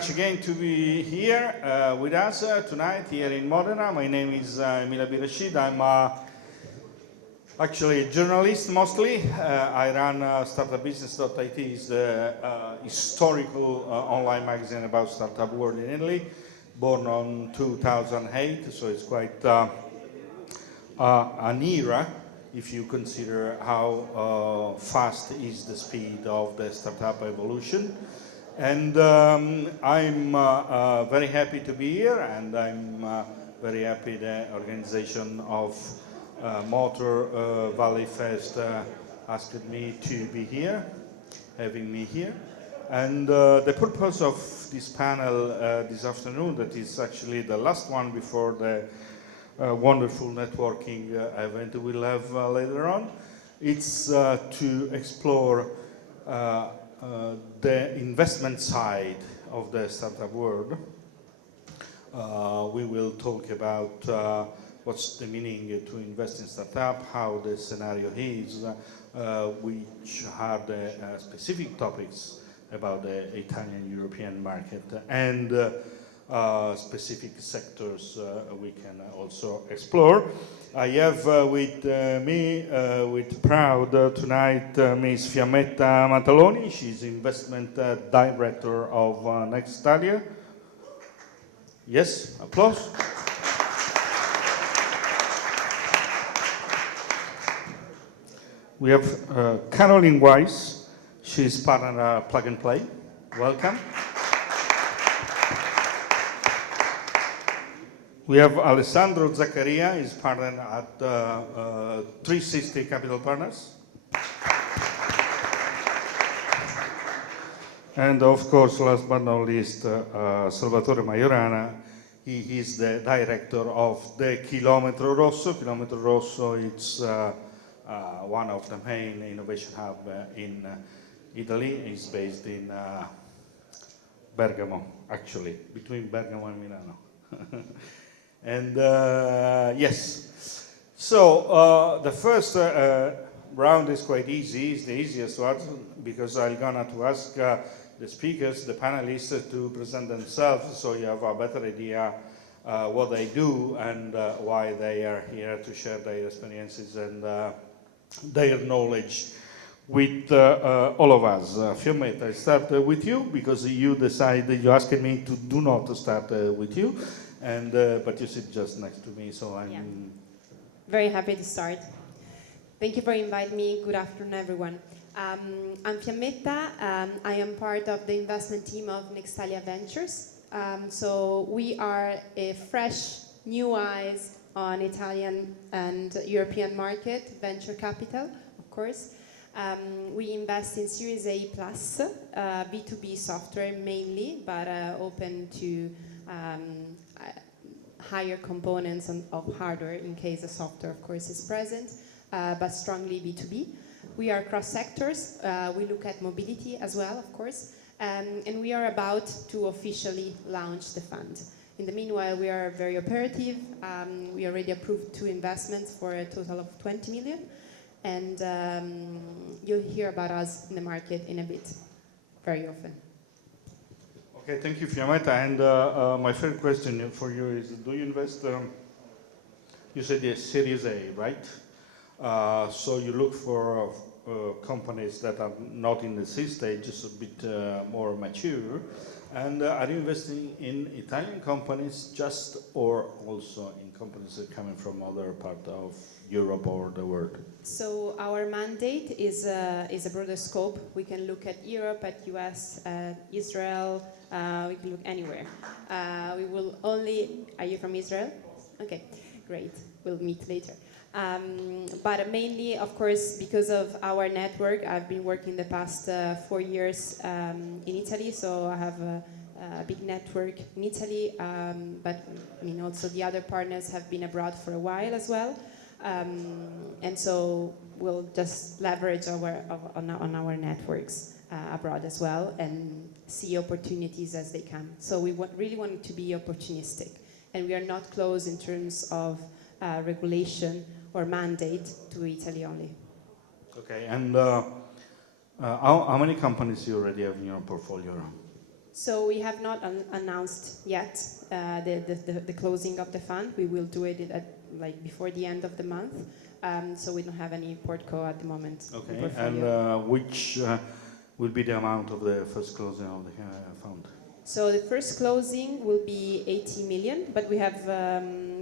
much again to be here with us tonight here in Modena. My name is Emile Birashid. I'm actually a journalist mostly. I run startupbusiness.it, is the historical online magazine about startup world in Italy, born on 2008, so it's quite an era if you consider how fast is the speed of the startup evolution. And I'm very happy to be here, and I'm very happy the organization of Motor Valley Fest asked me to be here, having me here. And the purpose of this panel this afternoon, that is actually the last one before the wonderful networking event we'll have later on, it's to explore the investment side of the startup world. We will talk about what's the meaning to invest in startup, how the scenario is, which are the specific topics about the Italian European market, and specific sectors we can also explore. I have with me, with proud tonight, Ms. Fiammetta Mataloni. She's investment director of Nextalia. Yes, applause. We have Caroline Weiss. She's partner at Plug and Play. Welcome. We have Alessandro Zaccaria, he's partner at 360 Capital Partners. And of course, last but not least, Salvatore Majorana. He is the director of the Chilometro Rosso. Chilometro Rosso is one of the main innovation hub in Italy. It's based in Bergamo, actually, between Bergamo and Milano. And yes, so the first round is quite easy. It's the easiest one because I'm gonna to ask the speakers, the panelists, to present themselves, so you have a better idea what they do and why they are here to share their experiences and their knowledge with all of us. Fiammetta, I start with you because you decided, you asked me to do not start with you. And but you sit just next to me, so I'm very happy to start. Thank you for inviting me. Good afternoon, everyone. I'm Fiammetta. I am part of the investment team of Nextalia Ventures. So we are a fresh, new eyes on Italian and European market, venture capital, of course. We invest in Series A+, B2B software mainly, but open to higher components of hardware in case the software, of course, is present, but strongly B2B. We are cross sectors. We look at mobility as well, of course, and we are about to officially launch the fund. In the meanwhile, we are very operative. We already approved 2 investments for a total of 20 million, and you'll hear about us in the market in a bit, very often. Okay, thank you, Fiammetta. And my first question for you is, do you invest, you said the Series A, right? So you look for companies that are not in the C stage, just a bit more mature. And are you investing in Italian companies just, or also in companies that are coming from other part of Europe or the world? So our mandate is a broader scope. We can look at Europe, at US, Israel, we can look anywhere. We will only, are you from Israel? Okay, great, we'll meet later. But mainly, of course, because of our network, I've been working the past 4 years in Italy, so I have a big network in Italy, but I mean also the other partners have been abroad for a while as well. And so we'll just leverage on our networks abroad as well and see opportunities as they come. So we really want to be opportunistic, and we are not close in terms of regulation or mandate to Italy only. Okay, and how many companies you already have in your portfolio? So we have not announced yet the closing of the fund. We will do it at before the end of the month. So we don't have any portco at the moment. Okay, and which will be the amount of the first closing of the fund? So the first closing will be 80 million, but we have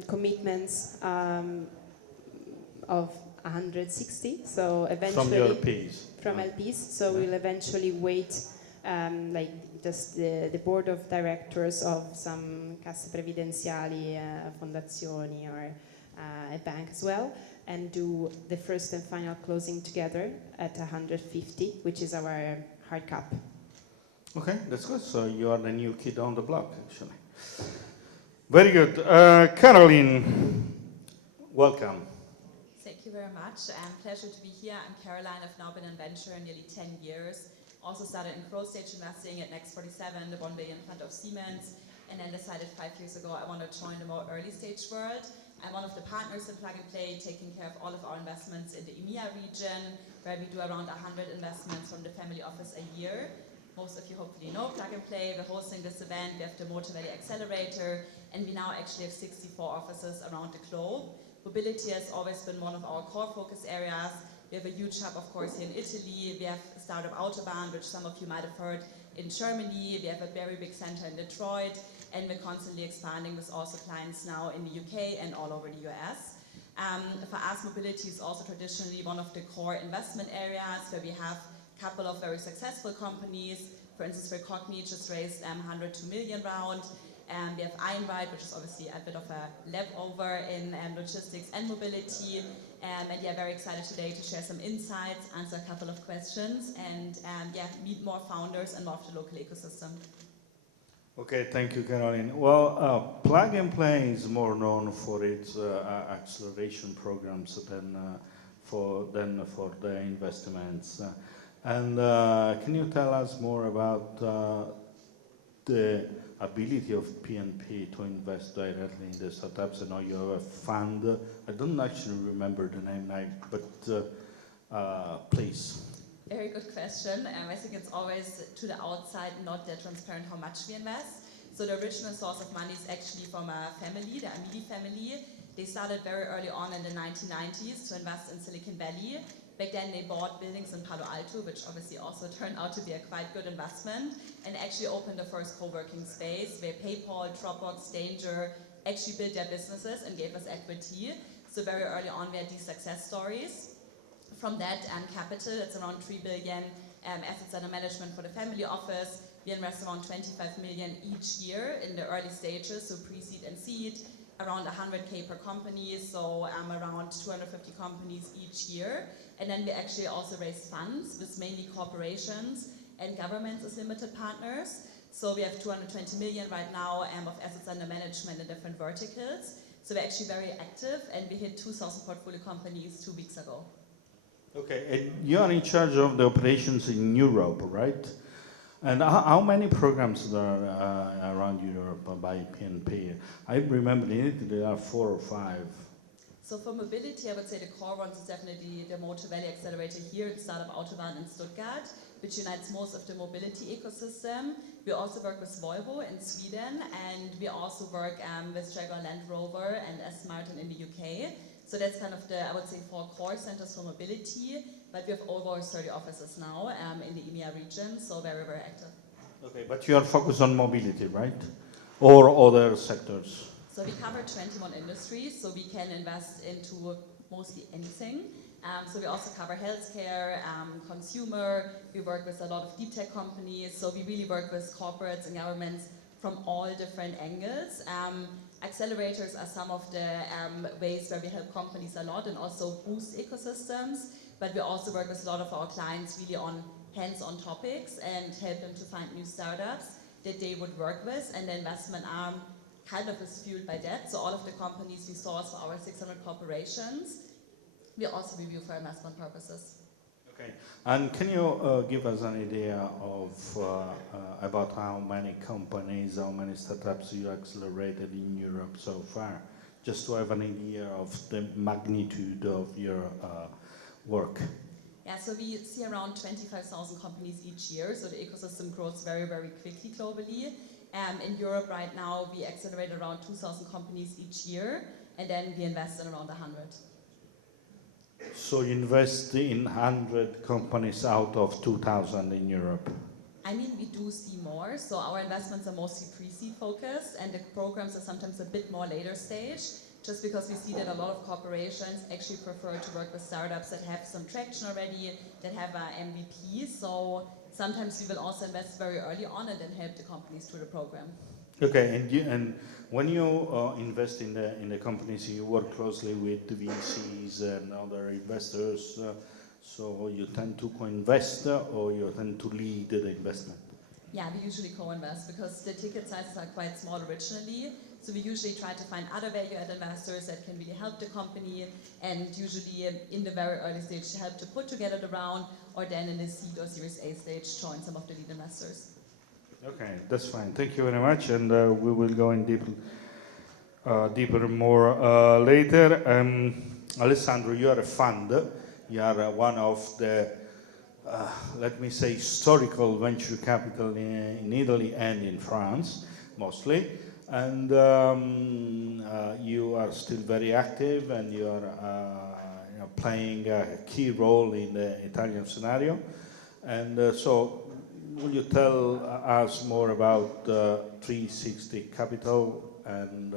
commitments of 160. So eventually from your LPs. From LPs. So we'll eventually wait, just the board of directors of some casse previdenziali, fondazioni, or a bank as well, and do the first and final closing together at 150, which is our hard cap. Okay, that's good. So you are the new kid on the block, actually. Very good. Caroline, welcome. Thank you very much. Pleasure to be here. I'm Caroline. I've now been in venture nearly 10 years. Also started in growth stage investing at Next 47, the 1 billion fund of Siemens, and then decided 5 years ago I want to join the more early stage world. I'm one of the partners in Plug and Play, taking care of all of our investments in the EMEA region, where we do around 100 investments from the family office a year. Most of you hopefully know Plug and Play. We're hosting this event. We have the Motor Valley Accelerator, and we now actually have 64 offices around the globe. Mobility has always been one of our core focus areas. We have a huge hub, of course, here in Italy. We have startup Autobahn, which some of you might have heard, in Germany. We have a very big center in Detroit, and we're constantly expanding with also clients now in the UK and all over the US. For us, mobility is also traditionally one of the core investment areas where we have a couple of very successful companies. For instance, where Cogni just raised 102 million round. We have Einride, which is obviously a bit of a leftover in logistics and mobility. And yeah, very excited today to share some insights, answer a couple of questions, and yeah, meet more founders and more of the local ecosystem. Okay, thank you, Caroline. Well, Plug and Play is more known for its acceleration programs than for the investments. And can you tell us more about the ability of PNP to invest directly in the startups? I know you have a fund. I don't actually remember the name now, but please. Very good question. I think it's always to the outside not that transparent how much we invest. So the original source of money is actually from a family, the Amidi family. They started very early on in the 1990s to invest in Silicon Valley. Back then they bought buildings in Palo Alto, which obviously also turned out to be a quite good investment, and actually opened the first co-working space where PayPal, Dropbox, Danger actually built their businesses and gave us equity. So very early on we had these success stories. From that capital, it's around 3 billion assets under management for the family office. We invest around 25 million each year in the early stages, so pre-seed and seed, around 100K per company, so around 250 companies each year. And then we actually also raise funds with mainly corporations and governments as limited partners. So we have 220 million right now of assets under management in different verticals. So we're actually very active, and we hit 2,000 portfolio companies 2 weeks ago. Okay, and you are in charge of the operations in Europe, right? And how many programs there are around Europe by PNP? I remember in Italy there are 4 or 5. So for mobility, I would say the core ones is definitely the Motor Valley Accelerator here in startup Autobahn in Stuttgart, which unites most of the mobility ecosystem. We also work with Volvo in Sweden, and we also work with Jaguar Land Rover and Aston Martin in the UK. So that's kind of the, I would say, 4 core centers for mobility, but we have over 30 offices now in the EMEA region, so very, very active. Okay, but you are focused on mobility, right? Or other sectors? So we cover 21 industries, so we can invest into mostly anything. So we also cover healthcare, consumer, we work with a lot of deep tech companies, so we really work with corporates and governments from all different angles. Accelerators are some of the ways where we help companies a lot and also boost ecosystems, but we also work with a lot of our clients really on hands-on topics and help them to find new startups that they would work with, and the investment arm kind of is fueled by that. So all of the companies we source for our 600 corporations, we also review for investment purposes. Okay, and can you give us an idea of about how many companies, how many startups you accelerated in Europe so far, just to have an idea of the magnitude of your work? Yeah, so we see around 25,000 companies each year, so the ecosystem grows very, very quickly globally. In Europe right now, we accelerate around 2,000 companies each year, and then we invest in around 100. So you invest in 100 companies out of 2,000 in Europe. I mean, we do see more, so our investments are mostly pre-seed focused, and the programs are sometimes a bit more later stage, just because we see that a lot of corporations actually prefer to work with startups that have some traction already, that have an MVP, so sometimes we will also invest very early on and then help the companies through the program. Okay, and when you invest in the companies, you work closely with the VCs and other investors, so you tend to co-invest or you tend to lead the investment? Yeah, we usually co-invest because the ticket sizes are quite small originally. So we usually try to find other value-add investors that can really help the company, and usually in the very early stage help to put together the round, or then in the seed or Series A stage join some of the lead investors. Okay, that's fine. Thank you very much, and we will go in deeper more later. Alessandro, you are a fund. You are one of the let me say, historical venture capital in Italy and in France, mostly. And you are still very active, and you are playing a key role in the Italian scenario. And so, will you tell us more about 360 Capital and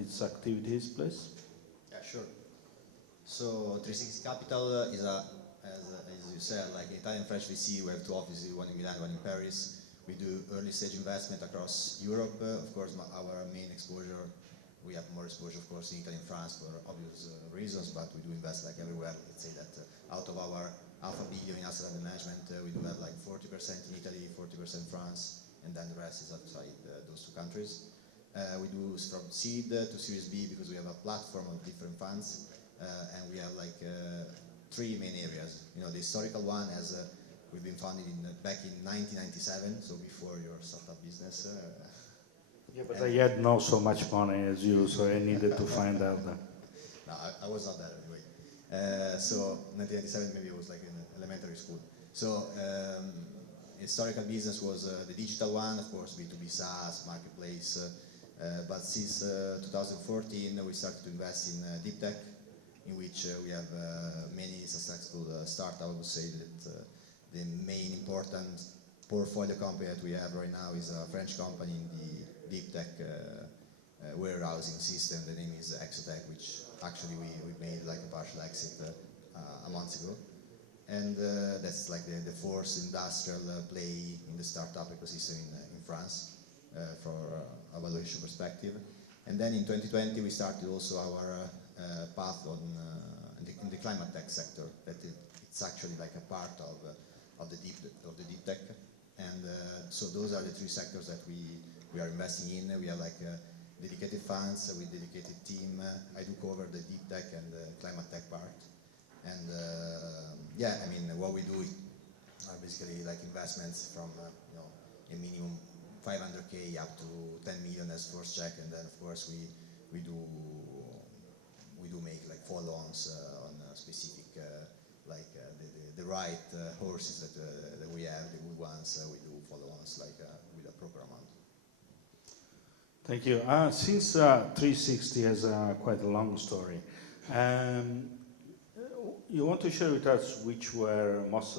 its activities, please? Yeah, sure. So 360 Capital is as you said, like Italian French VC. We have two offices, one in Milan, one in Paris. We do early stage investment across Europe. Of course, our main exposure, we have more exposure, of course, in Italy and France for obvious reasons, but we do invest like everywhere. Let's say that out of our $500 million in asset under management, we do have like 40% in Italy, 40% France, and then the rest is outside those two countries. We do from seed to Series B because we have a platform of different funds, and we have like three main areas. You know, the historical one has we've been founded back in 1997, so before your startup business. Yeah, but I had not so much money as you, so I needed to find out that. No, I was not there anyway. So 1997, maybe it was like in elementary school. So historical business was the digital one, of course, B2B SaaS, marketplace. But since 2014, we started to invest in deep tech, in which we have many successful startups. I would say that the main important portfolio company that we have right now is a French company in the deep tech warehousing system. The name is Exotech, which actually we made like a partial exit a month ago. And that's like the fourth industrial play in the startup ecosystem in France for a valuation perspective. And then in 2020 we started also our path in the climate tech sector. That it's actually like a part of the deep tech. And so those are the three sectors that we are investing in. We have like dedicated funds with dedicated team. I do cover the deep tech and the climate tech part. And yeah, I mean, what we do are basically like investments from a minimum 500K up to 10 million as first check, and then of course we do make like follow-ons on specific the right horses that we have, the good ones. We do follow-ons like with a proper amount. Thank you. Since 360 has quite a long story, you want to share with us which were most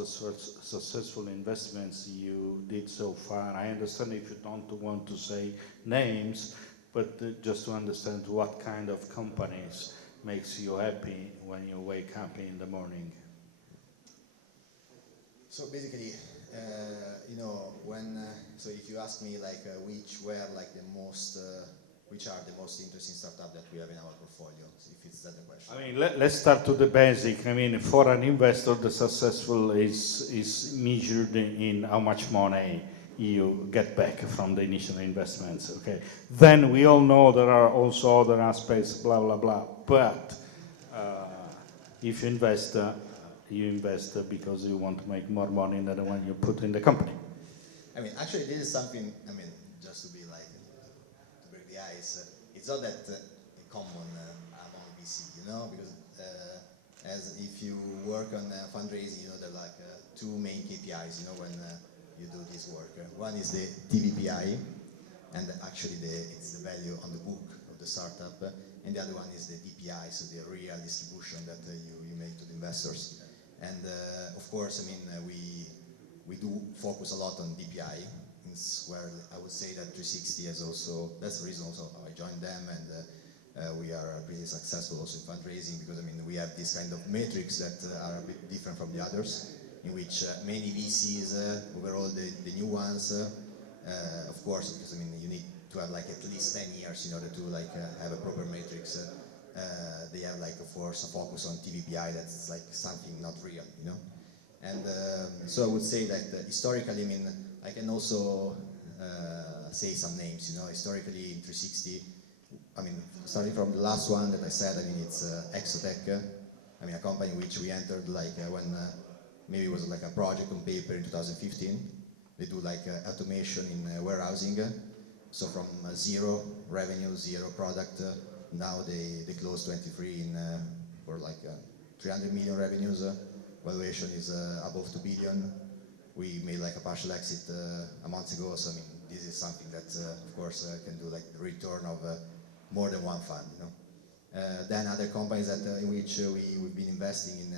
successful investments you did so far? I understand if you don't want to say names, but just to understand what kind of companies makes you happy when you wake up in the morning. So basically, so if you ask me like which are the most interesting startup that we have in our portfolio, if it's that the question. I mean, let's start to the basic. I mean, for an investor, the successful is measured in how much money you get back from the initial investments. Okay. Then we all know there are also other aspects, blah blah blah. But if you invest because you want to make more money than the one you put in the company. I mean, actually, this is something. I mean, just to be like to break the ice. It's not that common among VC, because as if you work on fundraising, there are like two main KPIs, when you do this work. One is the TVPI, and actually it's the value on the book of the startup, and the other one is the DPI, so the real distribution that you make to the investors. And of course, we do focus a lot on DPI. It's where I would say that 360 is also, that's the reason also I joined them, and we are pretty successful also in fundraising, because we have this kind of metrics that are a bit different from the others, in which many VCs, overall the new ones, of course, because you need to have like at least 10 years in order to have a proper matrix. They have of course a focus on TVPI that's like something not real, And so I would say that historically, I can also say some names, historically in 360, starting from the last one that I said, it's Exotech, a company which we entered when maybe it was like a project on paper in 2015. They do automation in warehousing. So from zero revenue, zero product, now they closed 23 for 300 million revenues. Valuation is above 2 billion. We made a partial exit a month ago, so this is something that of course can do the return of more than one fund. Then other companies in which we've been investing in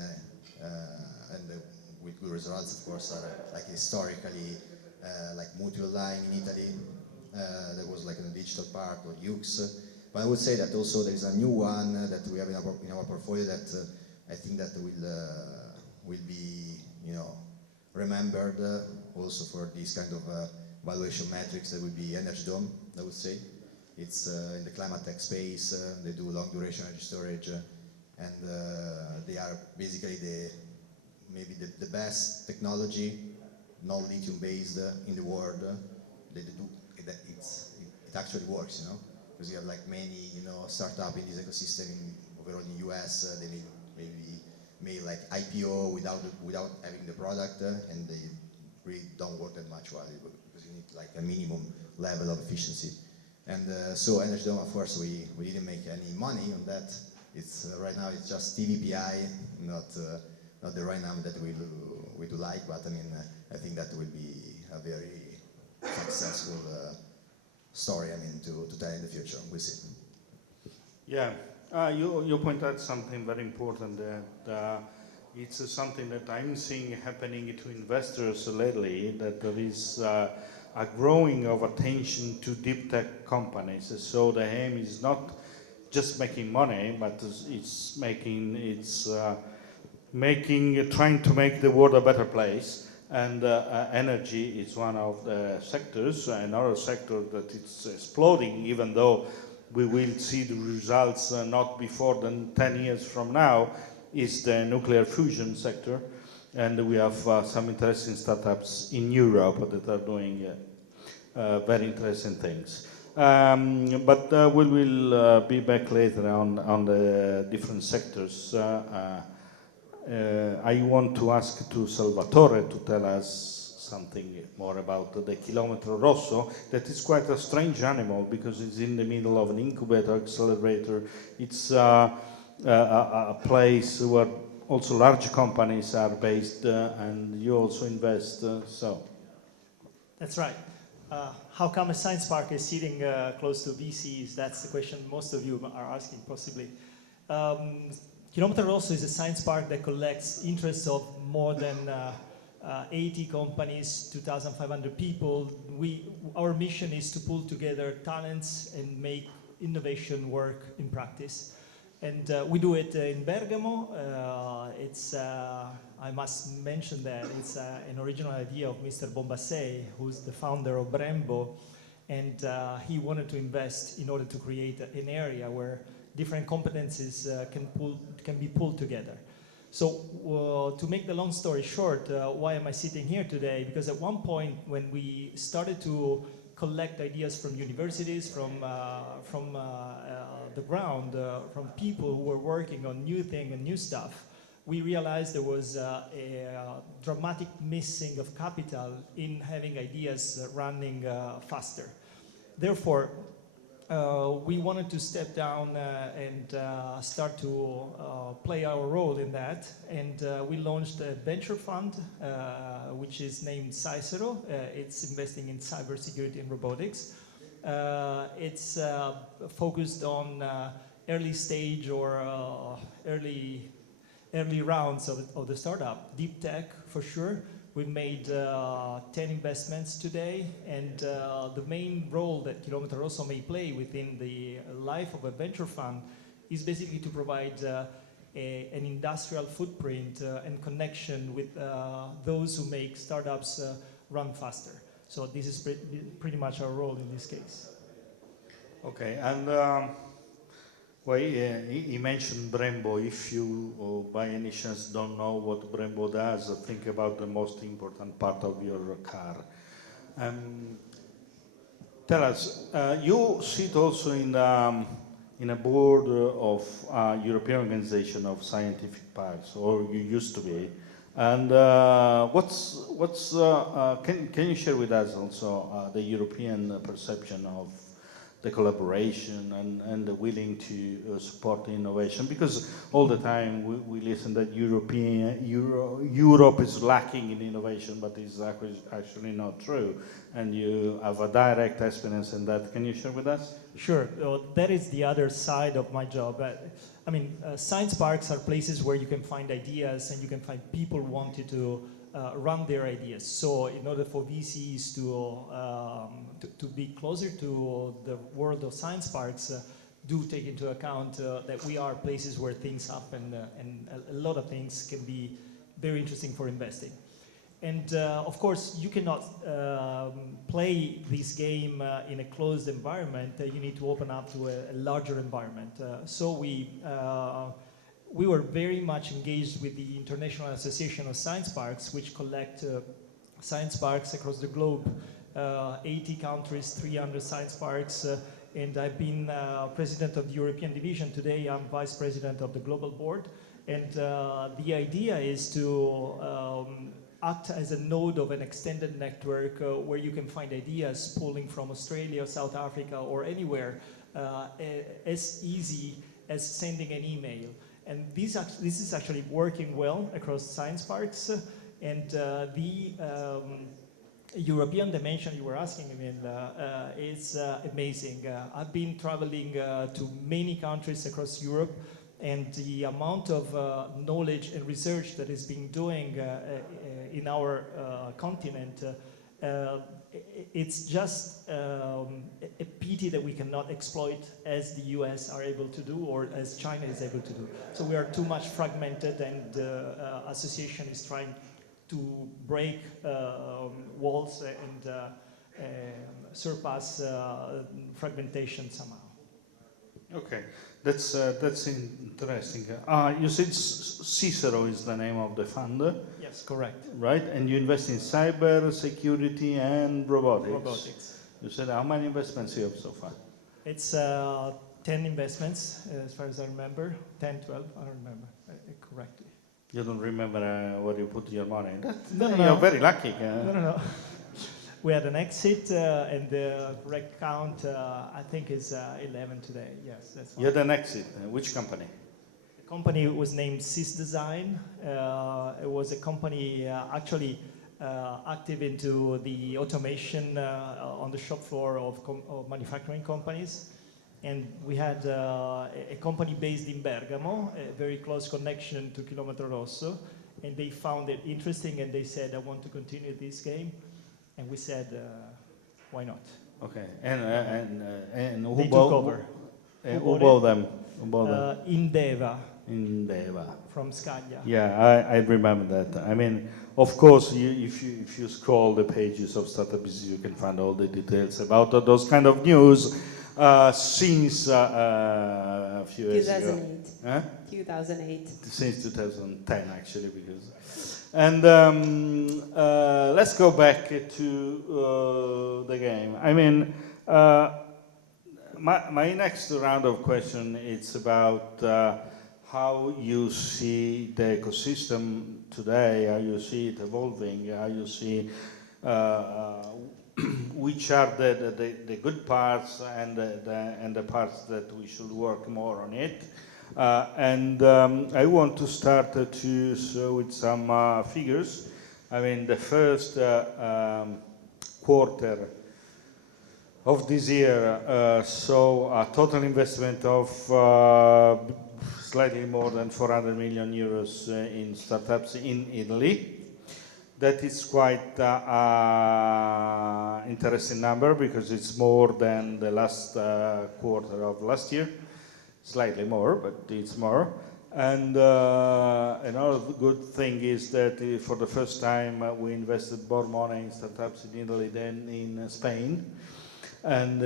and with good results, of course, are historically Motor Valley in Italy. There was a digital part, or Ux. But I would say that also there is a new one that we have in our portfolio that I think that will be remembered also for this kind of valuation metrics. That would be Energy Dome, I would say. It's in the climate tech space. They do long duration energy storage, and they are basically maybe the best technology, non lithium based in the world. They do it actually works, because you have many startup in this ecosystem overall in the US. They maybe made IPO without having the product, and they really don't work that much well, because you need a minimum level of efficiency. And so Energy Dome, of course, we didn't make any money on that. It's right now it's just TVPI, not the right number that we do like, but I think that will be a very successful story to tell in the future. We'll see. Yeah, you point out something very important, that it's something that I'm seeing happening to investors lately, that there is a growing of attention to deep tech companies. So the aim is not just making money, but it's trying to make the world a better place. And energy is one of the sectors. Another sector that it's exploding, even though we will see the results not before than 10 years from now, is the nuclear fusion sector. And we have some interesting startups in Europe that are doing very interesting things. But we will be back later on the different sectors. I want to ask to Salvatore to tell us something more about the Chilometro Rosso. That is quite a strange animal, because it's in the middle of an incubator accelerator. It's a place where also large companies are based, and you also invest. So that's right. How come a science park is sitting close to VCs? That's the question most of you are asking, possibly. Chilometro Rosso is a science park that collects interests of more than 80 companies, 2,500 people. Our mission is to pull together talents and make innovation work in practice. And we do it in Bergamo. I must mention that it's an original idea of Mr. Bombassei, who's the founder of Brembo, and he wanted to invest in order to create an area where different competencies can be pulled together. So to make the long story short, why am I sitting here today? Because at one point when we started to collect ideas from universities, from the ground, from people who were working on new things and new stuff, we realized there was a dramatic missing of capital in having ideas running faster. Therefore, we wanted to step down and start to play our role in that. And we launched a venture fund, which is named Cicero. It's investing in cybersecurity and robotics. It's focused on early stage or early rounds of the startup. Deep tech, for sure. We've made 10 investments today, and the main role that Chilometro Rosso may play within the life of a venture fund is basically to provide an industrial footprint and connection with those who make startups run faster. So this is pretty much our role in this case. Okay, and well, he mentioned Brembo. If you, by any chance, don't know what Brembo does, think about the most important part of your car. Tell us, you sit also in a board of European Organization of Scientific Parks, or you used to be. And can you share with us also the European perception of the collaboration and the willing to support innovation? Because all the time we listen that Europe is lacking in innovation, but it's actually not true. And you have a direct experience in that. Can you share with us? Sure. That is the other side of my job. I mean, science parks are places where you can find ideas and you can find people wanting to run their ideas. So in order for VCs to be closer to the world of science parks, do take into account that we are places where things happen and a lot of things can be very interesting for investing. And of course, you cannot play this game in a closed environment. You need to open up to a larger environment. So we were very much engaged with the International Association of Science Parks, which collect science parks across the globe, 80 countries, 300 science parks, and I've been president of the European division. Today I'm vice president of the global board, and the idea is to act as a node of an extended network where you can find ideas pulling from Australia, South Africa, or anywhere as easy as sending an email. And this is actually working well across science parks, and the European dimension you were asking me is amazing. I've been traveling to many countries across Europe, and the amount of knowledge and research that is being doing in our continent, it's just a pity that we cannot exploit as the US are able to do or as China is able to do. So we are too much fragmented, and the association is trying to break walls and surpass fragmentation somehow. Okay, that's interesting. You said Cicero is the name of the fund. Yes, correct. Right, and you invest in cyber security and robotics. Robotics. You said how many investments you have so far? It's 10 investments, as far as I remember. 10, 12, I don't remember correctly. You don't remember where you put your money? No. You're very lucky. No. We had an exit, and the correct count, I think, is 11 today. Yes, that's fine. You had an exit. Which company? The company was named Sys Design. It was a company actually active into the automation on the shop floor of manufacturing companies. And we had a company based in Bergamo, a very close connection to Chilometro Rosso, and they found it interesting, and they said, I want to continue this game. And we said, why not? Okay, and who They took bought over. Who bought them? Indeva Indeva. from Scaglia. Yeah, I remember that. I mean, of course, if you scroll the pages of Startup Business, you can find all the details about those kind of news since a few years ago. 2008. Huh? 2008. Since 2010, actually, because. And let's go back to the game. I mean, my next round of question is about how you see the ecosystem today, how you see it evolving, how you see which are the good parts and the parts that we should work more on it. I want to start to show with some figures. I mean, the first quarter of this year saw a total investment of slightly more than 400 million euros in startups in Italy. That is quite an interesting number because it's more than the last quarter of last year. Slightly more, but it's more. And another good thing is that for the first time we invested more money in startups in Italy than in Spain. And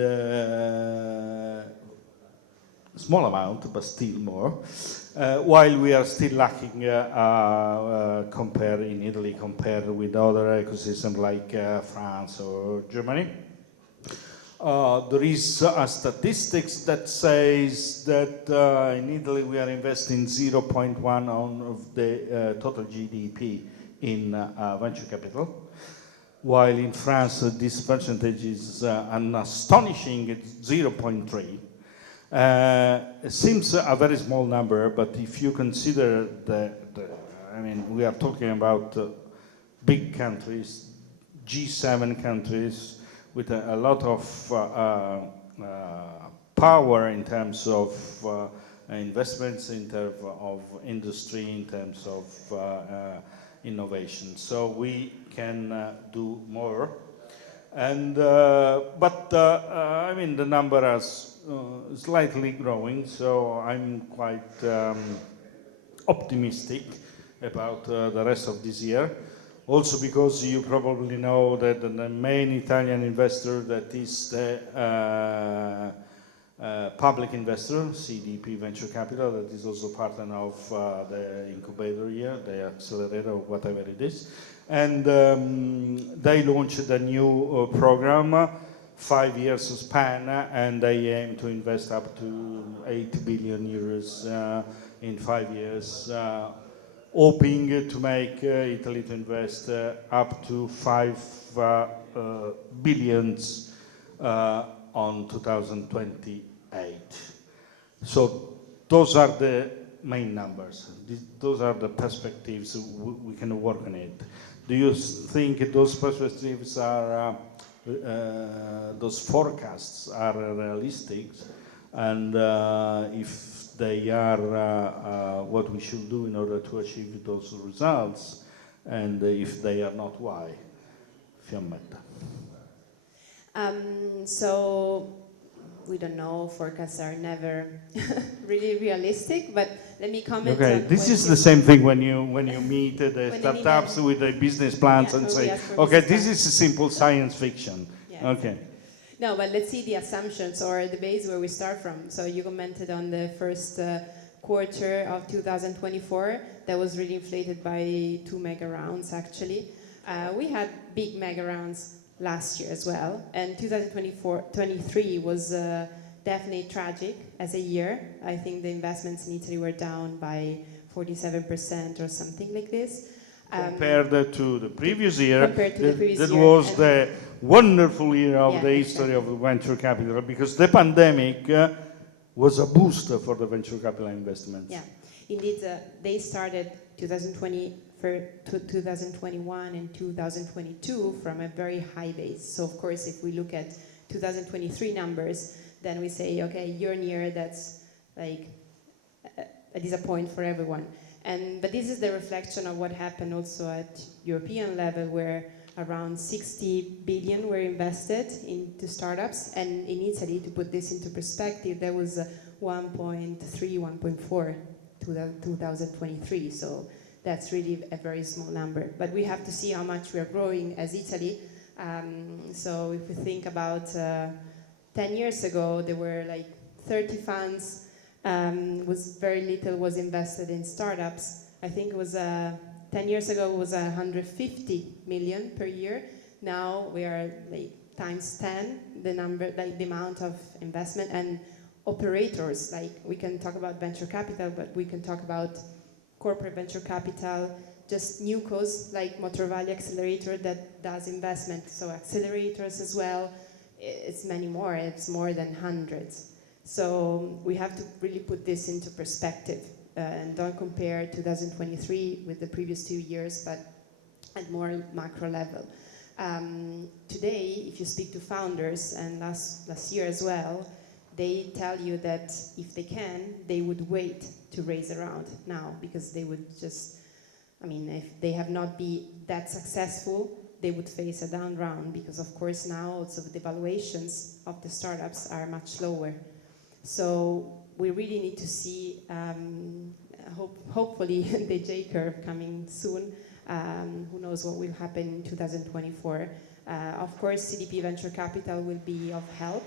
small amount, but still more. While we are still lacking in Italy compared with other ecosystems like France or Germany. There is a statistics that says that in Italy we are investing 0.1 of the total GDP in venture capital, while in France this percentage is an astonishing 0.3. It seems a very small number, but if you consider I mean, we are talking about big countries, G7 countries, with a lot of power in terms of investments, in terms of industry, in terms of innovation. So we can do more. And but I mean, the number is slightly growing, so I'm quite optimistic about the rest of this year. Also because you probably know that the main Italian investor, that is the public investor, CDP Venture Capital, that is also partner of the incubator here, the accelerator, or whatever it is. And they launched a new program, 5 years span, and they aim to invest up to 8 billion euros in 5 years, hoping to make Italy to invest up to 5 billions on 2028. So those are the main numbers. Those are the perspectives we can work on it. Do you think those perspectives are, those forecasts are realistic? And if they are what we should do in order to achieve those results, and if they are not, why? Fiammetta. So we don't know, forecasts are never really realistic, but let me comment Okay, on this is the same thing when you meet the startups with the business plans, Yeah, and we say, ask for okay, business this is a simple science fiction. Yeah. Okay. No, but let's see the assumptions or the base where we start from. So you commented on the first quarter of 2024 that was really inflated by 2 mega rounds actually. We had big mega rounds last year as well, and 2023 was definitely tragic as a year. I think the investments in Italy were down by 47% or something like this. Compared to the previous year, that year. was the wonderful year of the history exactly. of venture capital, because the pandemic was a booster for the venture capital investments. Yeah, indeed, they started 2021 and 2022 from a very high base. So of course, if we look at 2023 numbers, then we say, okay, year on year, that's like a disappointment for everyone. But this is the reflection of what happened also at European level, where around 60 billion were invested into startups. And in Italy, to put this into perspective, there was 1.3, 1.4 2023. So that's really a very small number. But we have to see how much we are growing as Italy. So if we think about 10 years ago, there were like 30 funds, was very little was invested in startups. I think it was 10 years ago it was 150 million per year. Now we are like times 10 the number, like the amount of investment, and operators. Like we can talk about venture capital, but we can talk about corporate venture capital, just newcos like Motor Valley Accelerator that does investment, so accelerators as well. It's many more, it's more than hundreds. So we have to really put this into perspective and don't compare 2023 with the previous 2 years, but at more macro level. Today, if you speak to founders, and last year as well, they tell you that if they can, they would wait to raise a round now, because they would just, I mean, if they have not been that successful, they would face a down round, because of course now also the valuations of the startups are much lower. So we really need to see, hopefully, the J curve coming soon. Who knows what will happen in 2024. Of course, CDP Venture Capital will be of help.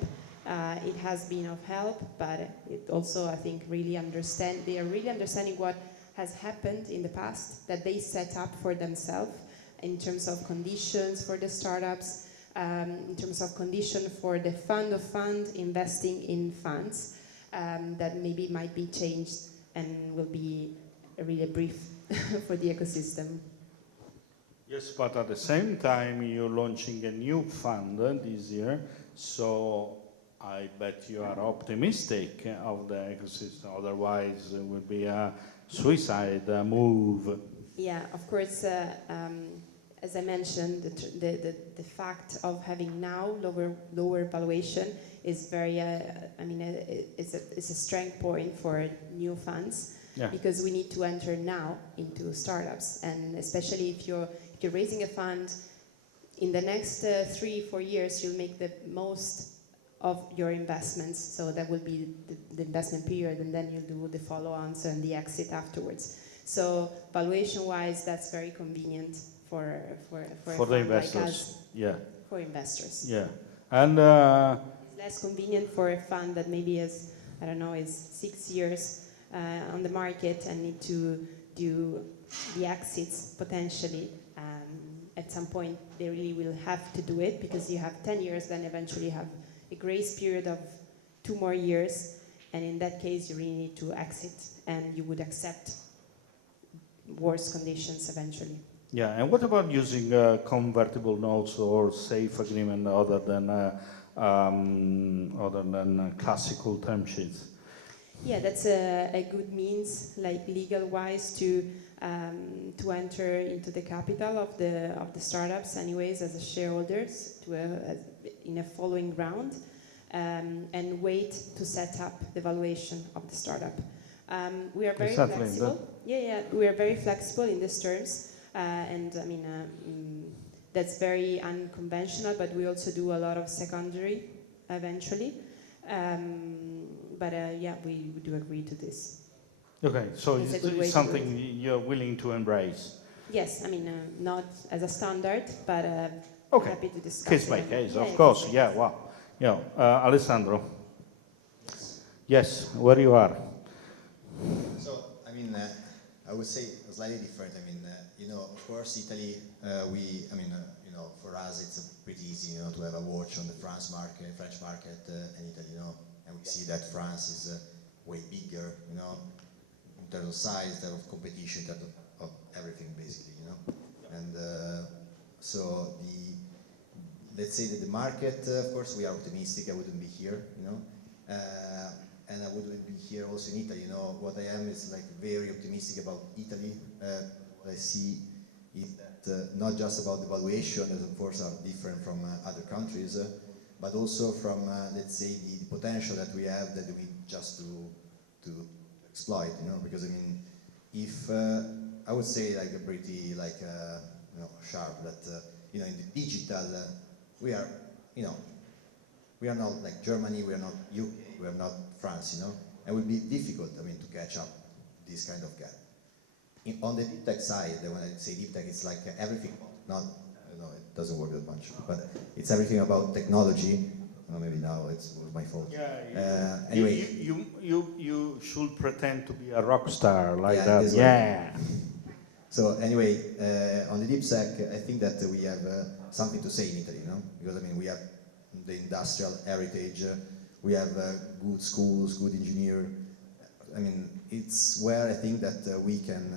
It has been of help, but it also, I think, they are really understanding what has happened in the past, that they set up for themselves in terms of conditions for the startups, in terms of condition for the fund of fund investing in funds, that maybe might be changed and will be really brief for the ecosystem. Yes, but at the same time, you're launching a new fund this year, so I bet you are optimistic of the ecosystem. Otherwise, it would be a suicide move. Yeah, of course. As I mentioned, the fact of having now lower valuation is very. It's a strength point for new funds. Yeah. Because we need to enter now into startups, and especially if you're raising a fund, in the next 3-4 years, you'll make the most of your investments. So that will be the investment period, and then you'll do the follow-ons and the exit afterwards. So valuation-wise, that's very convenient for the investors. Like us, yeah. For investors. Yeah, and it's less convenient for a fund that maybe is 6 years on the market and need to do the exits potentially. At some point, they really will have to do it, because you have 10 years, then eventually have a grace period of 2 more years, and in that case, you really need to exit, and you would accept worse conditions eventually. Yeah, and what about using convertible notes or safe agreement other than classical term sheets? Yeah, that's a good means, like legal-wise, to enter into the capital of the startups, anyways, as a shareholders in a following round, and wait to set up the valuation of the startup. We are very flexible. We are very flexible in these terms, and I mean that's very unconventional. But we also do a lot of secondary eventually. We do agree to this. Okay, so it's something you're willing to embrace? Yes, I mean, not as a standard, but happy to discuss. Case by case, of course, yeah, wow. Yeah, Alessandro? Yes, where you are? So, I mean, I would say slightly different. I mean, of course, Italy, for us, it's pretty easy, to have a watch on the French market, and Italy, and we see that France is way bigger, in terms of size, in terms of competition, in terms of everything, basically, And so let's say that the market, of course, we are optimistic. I wouldn't be here, and I wouldn't be here also in Italy. What I am is like very optimistic about Italy. What I see is that not just about the valuation, as of course are different from other countries, but also from, let's say, the potential that we have that we just to exploit, because I mean, if I would say like a pretty sharp that in the digital we are not like Germany, we are not UK, we are not France, and it would be difficult, to catch up this kind of gap. On the deep tech side, when I say deep tech, it's like everything, not, it doesn't work that much, but it's everything about technology. Maybe now it was my fault. Yeah. Anyway, you should pretend to be a rock star like that. Yeah. So anyway, on the deep tech, I think that we have something to say in Italy, because we have the industrial heritage, we have good schools, good engineers, I mean, it's where I think that we can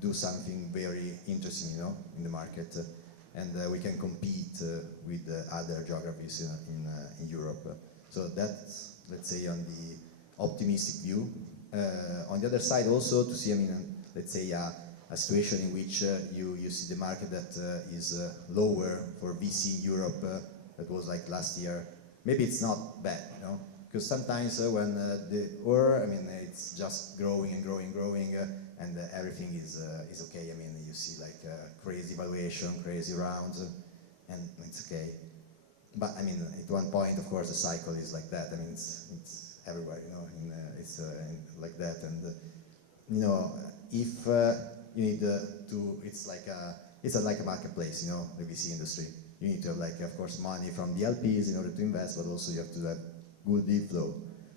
do something very interesting, you know, in the market, and we can compete with other geographies in Europe. So that's, let's say, on the optimistic view. On the other side, also to see, I mean, let's say a situation in which you see the market that is lower for VC in Europe. That was like last year. Maybe it's not bad, you know. Because sometimes when I mean, it's just growing and growing, and everything is okay. I mean, you see like crazy valuation, crazy rounds, and it's okay. But I mean, at one point, of course, the cycle is like that. I mean, it's everywhere, you know. It's like that, and you know, if you need it's like a marketplace, you know, the VC industry. You need to have, like, of course, money from the LPs in order to invest, but also you have to have good deal flow.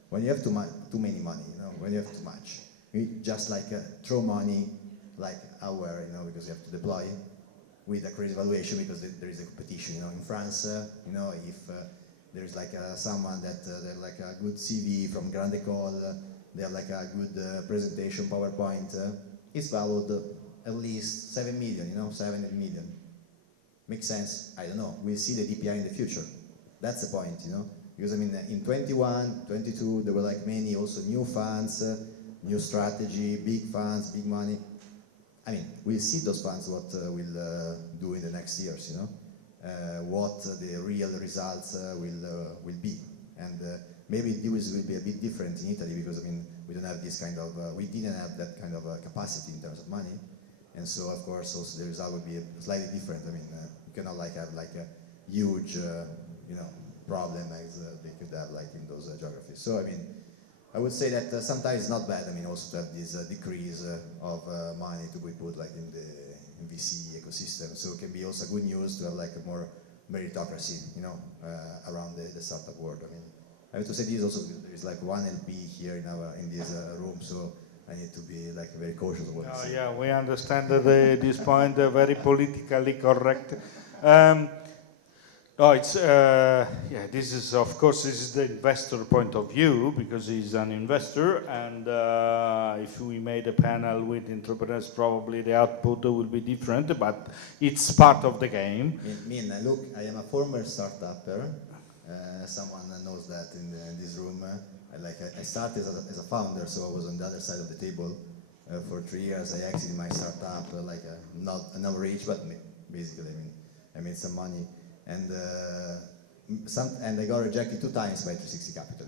When you have too many money, you know, when you have too much, you just like throw money like everywhere, you know, because you have to deploy with a crazy valuation because there is a competition, you know. In France, you know, if there's like someone that they're like a good CV from Grande École, they have like a good presentation PowerPoint, it's valued at least 7 million, you know, 7 million. Makes sense? I don't know. We'll see the DPI in the future. That's the point, you know. Because I mean, in 21, 22, there were like many also new funds, new strategy, big funds, big money. I mean, we'll see those funds what will do in the next years, you know, what the real results will be, and maybe this will be a bit different in Italy because I mean we don't have this kind of we didn't have that kind of capacity in terms of money, and so of course also the result will be slightly different. I mean, you cannot like have like a huge you know, problem as they could have like in those geographies. So I mean, I would say that sometimes it's not bad. I mean, also to have this decrease of money to be put like in the VC ecosystem. So it can be also good news to have like a more meritocracy, you know, around the startup world. I mean, I have to say this also. There is like one LP here in this room, so I need to be like very cautious of what I say. Yeah, we understand that this point very politically correct. No, it's yeah. This is, of course, this is the investor point of view because he's an investor, and if we made a panel with entrepreneurs, probably the output will be different. But it's part of the game. Look, I am a former startupper. Someone knows that in this room. I started as a founder, so I was on the other side of the table for 3 years. I exited my startup not rich, but basically, I mean, I made some money. And I got rejected 2 times by 360 Capital,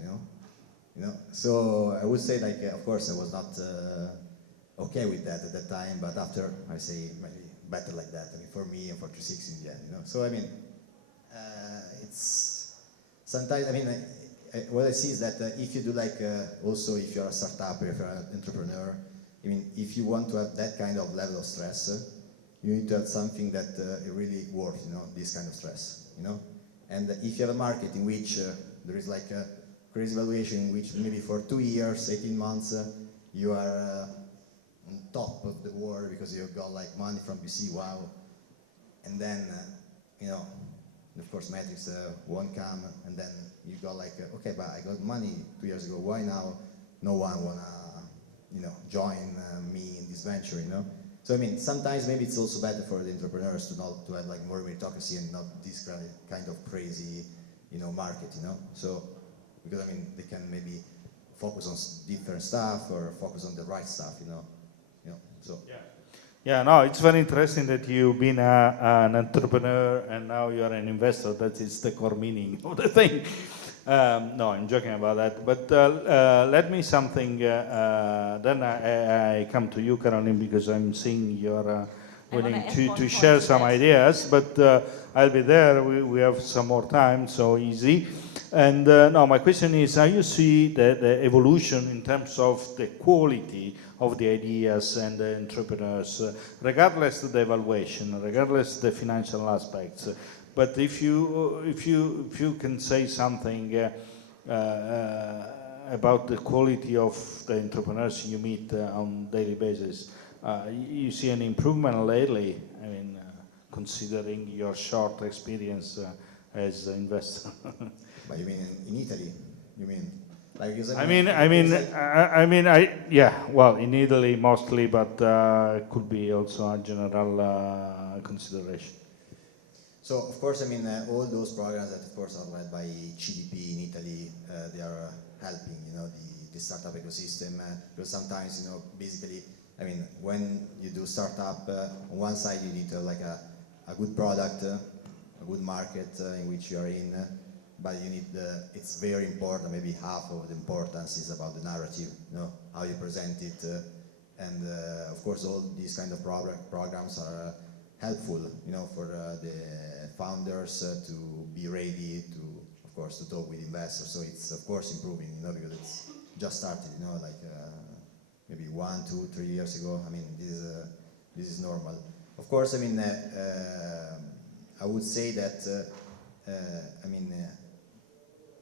you know. So I would say, like, of course, I was not okay with that at that time, but after I say maybe better like that. I mean, for me and for 360 in the end, you know. So I mean, it's sometimes. I mean, what I see is that if you do like also if you're a startup or if you're an entrepreneur, I mean, if you want to have that kind of level of stress. You need to have something that is really worth, you know, this kind of stress, you know. And if you have a market in which there is like a crazy valuation, in which maybe for 2 years, 18 months, you are on top of the world because you've got like money from VC, wow. And then, you know, of course, metrics won't come, and then you go like, okay, but I got money 2 years ago. Why now? No one wanna, you know, join me in this venture, you know. So I mean, sometimes maybe it's also better for the entrepreneurs to have like more meritocracy and not this kind of crazy, you know, market, you know. So because I mean, they can maybe focus on different stuff or focus on the right stuff, you know. So yeah, no, it's very interesting that you've been an entrepreneur and now you are an investor. That is the core meaning of the thing. No, I'm joking about that. But let me something. Then I come to you, Caroline, because I'm seeing you're willing to share some ideas. But I'll be there. We have some more time, so easy. And no, my question is: how you see the evolution in terms of the quality of the ideas and the entrepreneurs, regardless of the evaluation, regardless of the financial aspects. But if you can say something about the quality of the entrepreneurs you meet on a daily basis, you see an improvement lately. I mean, considering your short experience as an investor. But you mean in Italy? You mean? Like, because, yeah. Well, in Italy mostly, but it could be also a general consideration. So, of course, all those programs that, of course, are led by CDP in Italy, they are helping, the startup ecosystem. Because sometimes, basically, when you do startup, on one side you need to have like a good product, a good market in which you are in, but you need it's very important, maybe half of the importance is about the narrative, how you present it, and of course all these kind of programs are helpful, for the founders to be ready to, of course, to talk with investors. So it's of course improving, because it's just started, like maybe 1, 2, 3 years ago. This is normal. Of course, I would say that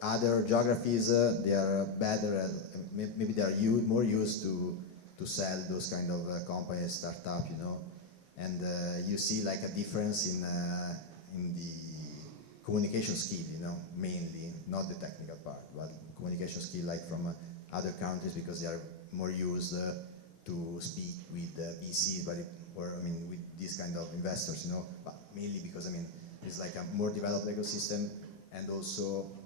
other geographies they are better at, maybe they are more used to sell those kind of companies, startup, and you see like a difference in the communication skill, mainly, not the technical part, but communication skill, like from other countries, because they are more used to speak with VCs, with these kind of investors, but mainly because it's like a more developed ecosystem, and also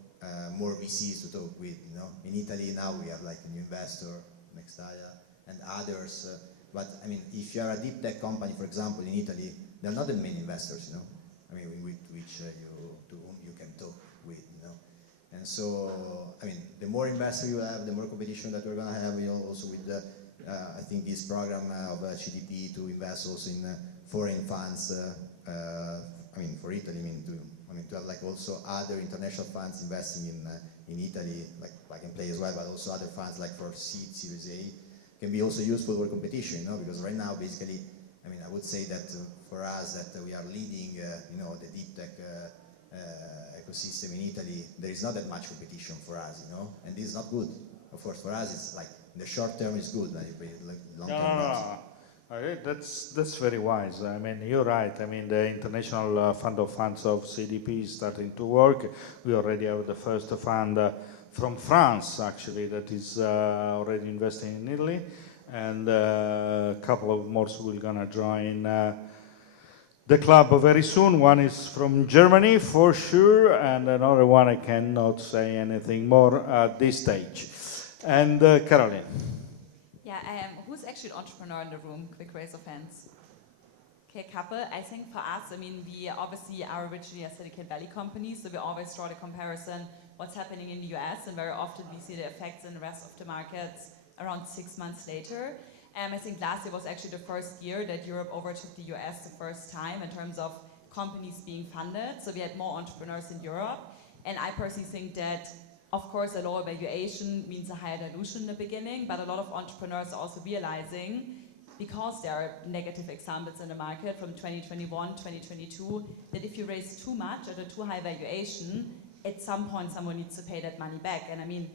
more VCs to talk with. In Italy now we have like a new investor, Nextalia, and others. But if you are a deep tech company, for example, in Italy, there are not that many investors, with which to whom you can talk with, And so, the more investors you have, the more competition that we're gonna have. Also with the, I think this program of CDP to invest also in foreign funds. For Italy, to have like also other international funds investing in Italy, like Plug and Play as well, but also other funds like for seed, Series A, can be also useful for competition, because right now, basically, I would say that for us that we are leading, the deep tech ecosystem in Italy, there is not that much competition for us, and this is not good. Of course, for us, it's like in the short term it's good, like long term. No. That's very wise. You're right. The International Fund of Funds of CDP is starting to work. We already have the first fund from France, actually, that is already investing in Italy, and a couple of more will gonna join the club very soon. One is from Germany for sure, and another one I cannot say anything more at this stage. And Caroline. Yeah, who's actually an entrepreneur in the room? Quick raise of hands. Okay, couple. I think for us, we obviously are originally a Silicon Valley company, so we always draw the comparison what's happening in the US, and very often we see the effects in the rest of the markets around 6 months later. I think last year was actually the first year that Europe overtook the US the first time in terms of companies being funded, so we had more entrepreneurs in Europe, and I personally think that of course, a lower valuation means a higher dilution in the beginning, but a lot of entrepreneurs are also realizing, because there are negative examples in the market from 2021, 2022, that if you raise too much at a too high valuation, at some point someone needs to pay that money back. And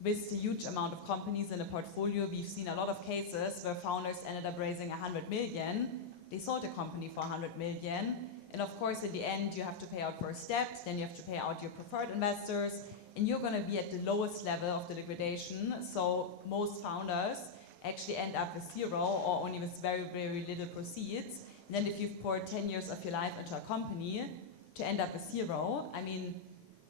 with the huge amount of companies in the portfolio, we've seen a lot of cases where founders ended up raising 100 million, they sold a company for 100 million, and of course in the end you have to pay out first steps, then you have to pay out your preferred investors, and you're going to be at the lowest level of the liquidation. So most founders actually end up with zero or only with very, very little proceeds. And then if you've poured 10 years of your life into a company to end up with zero,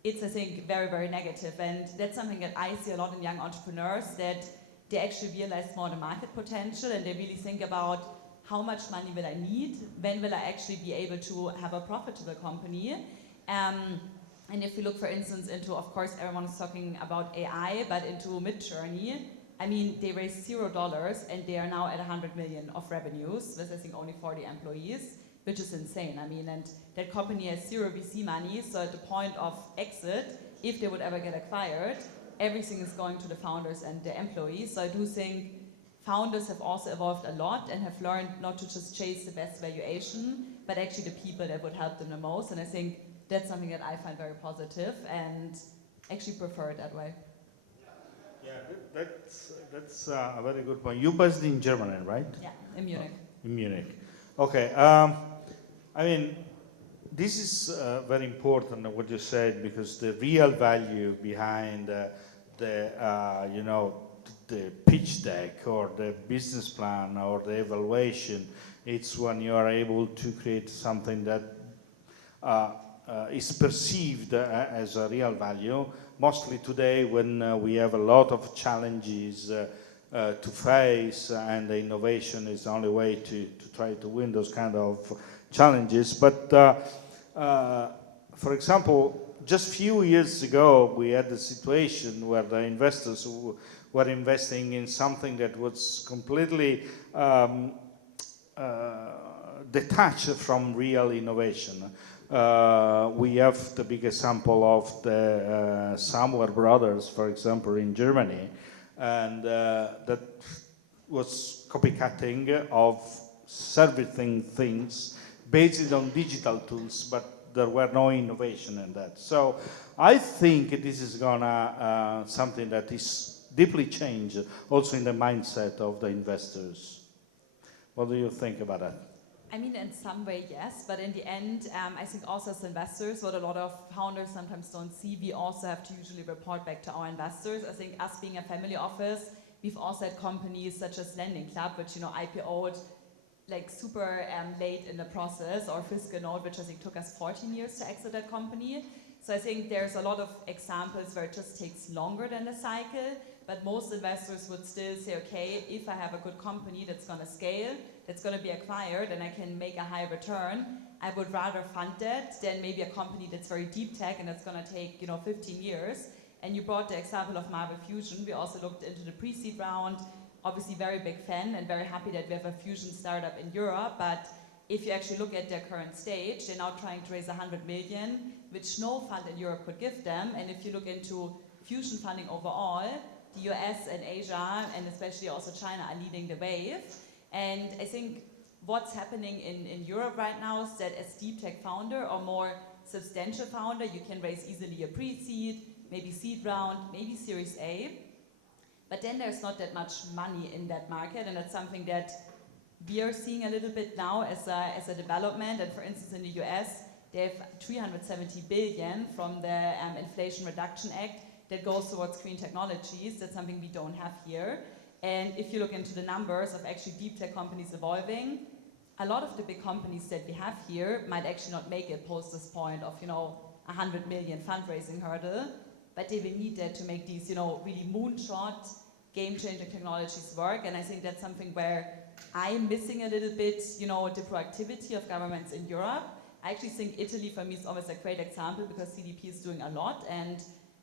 it's, I think, very, very negative. And that's something that I see a lot in young entrepreneurs, that they actually realize more the market potential, and they really think about how much money will I need, when will I actually be able to have a profitable company. And if you look, for instance, into, of course, everyone is talking about AI, but into Midjourney, they raised $0 and they are now at 100 million of revenues with, I think, only 40 employees, which is insane. And that company has zero VC money, so at the point of exit, if they would ever get acquired, everything is going to the founders and the employees. So I do think founders have also evolved a lot and have learned not to just chase the best valuation, but actually the people that would help them the most. And I think that's something that I find very positive and actually prefer it that way. Yeah, that's a very good point. You're based in Germany, right? Yeah, in Munich. In Munich. Okay. This is very important what you said, because the real value behind the the pitch deck or the business plan or the evaluation. It's when you are able to create something that is perceived as a real value. Mostly today, when we have a lot of challenges to face, and the innovation is the only way to try to win those kind of challenges. But for example, just a few years ago, we had a situation where the investors were investing in something that was completely detached from real innovation. We have the big example of the Samwer brothers, for example, in Germany, and that was copycatting of servicing things based on digital tools, but there were no innovation in that. So I think this is gonna something that is deeply changed also in the mindset of the investors. What do you think about that? I mean, in some way, yes, but in the end, I think also as investors, what a lot of founders sometimes don't see, we also have to usually report back to our investors. I think us being a family office, we've also had companies such as Lending Club, which, IPO'd like super late in the process, or Fiscal Note, which I think took us 14 years to exit that company. So I think there's a lot of examples where it just takes longer than the cycle, but most investors would still say, okay, if I have a good company that's going to scale, that's going to be acquired, and I can make a high return, I would rather fund that than maybe a company that's very deep tech and that's going to take 15 years. And you brought the example of Marvel Fusion. We also looked into the pre-seed round. Obviously very big fan and very happy that we have a fusion startup in Europe, but if you actually look at their current stage, they're now trying to raise 100 million, which no fund in Europe could give them. And if you look into fusion funding overall, the US and Asia, and especially also China, are leading the wave. And I think what's happening in Europe right now is that as deep tech founder or more substantial founder, you can raise easily a pre-seed, maybe seed round, maybe Series A. But then there's not that much money in that market, and that's something that we are seeing a little bit now as a development. And for instance, in the US, they have 370 billion from the Inflation Reduction Act that goes towards green technologies. That's something we don't have here. And if you look into the numbers of actually deep tech companies evolving, a lot of the big companies that we have here might actually not make it post this point of 100 million fundraising hurdle, but they will need that to make these really moonshot, game-changing technologies work. And I think that's something where I'm missing a little bit, the proactivity of governments in Europe. I actually think Italy for me is always a great example because CDP is doing a lot and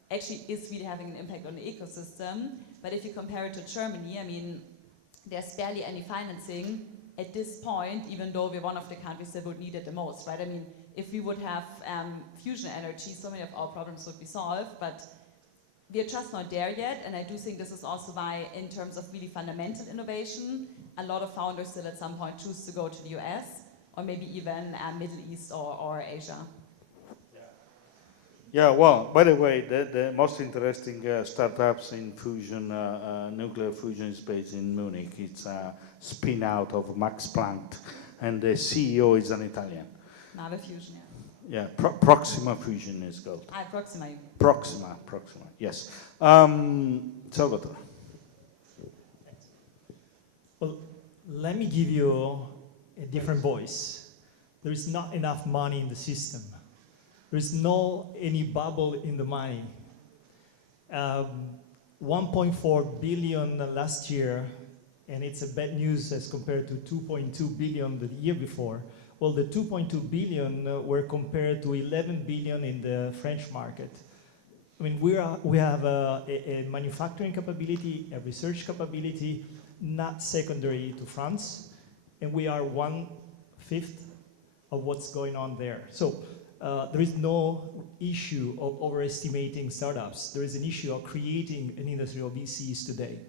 actually is really having an impact on the ecosystem. But if you compare it to Germany, I mean, there's barely any financing at this point, even though we're one of the countries that would need it the most, right? I mean, if we would have fusion energy, so many of our problems would be solved, but we're just not there yet. And I do think this is also why, in terms of really fundamental innovation, a lot of founders still at some point choose to go to the US or maybe even Middle East or Asia. Yeah, well, by the way, the most interesting startups in fusion, nuclear fusion is based in Munich. It's a spin out of Max Planck, and the CEO is an Italian. Marvel Fusion, yeah. Yeah, Proxima Fusion is called. Proxima. Proxima, yes. Salvatore. Well, let me give you a different voice. There is not enough money in the system. There is no any bubble in the money. 1.4 billion last year, and it's a bad news as compared to 2.2 billion the year before. Well, the 2.2 billion were compared to 11 billion in the French market. I mean, we have a manufacturing capability, a research capability, not secondary to France, and we are 1/5 of what's going on there. So there is no issue of overestimating startups. There is an issue of creating an industry of VCs today.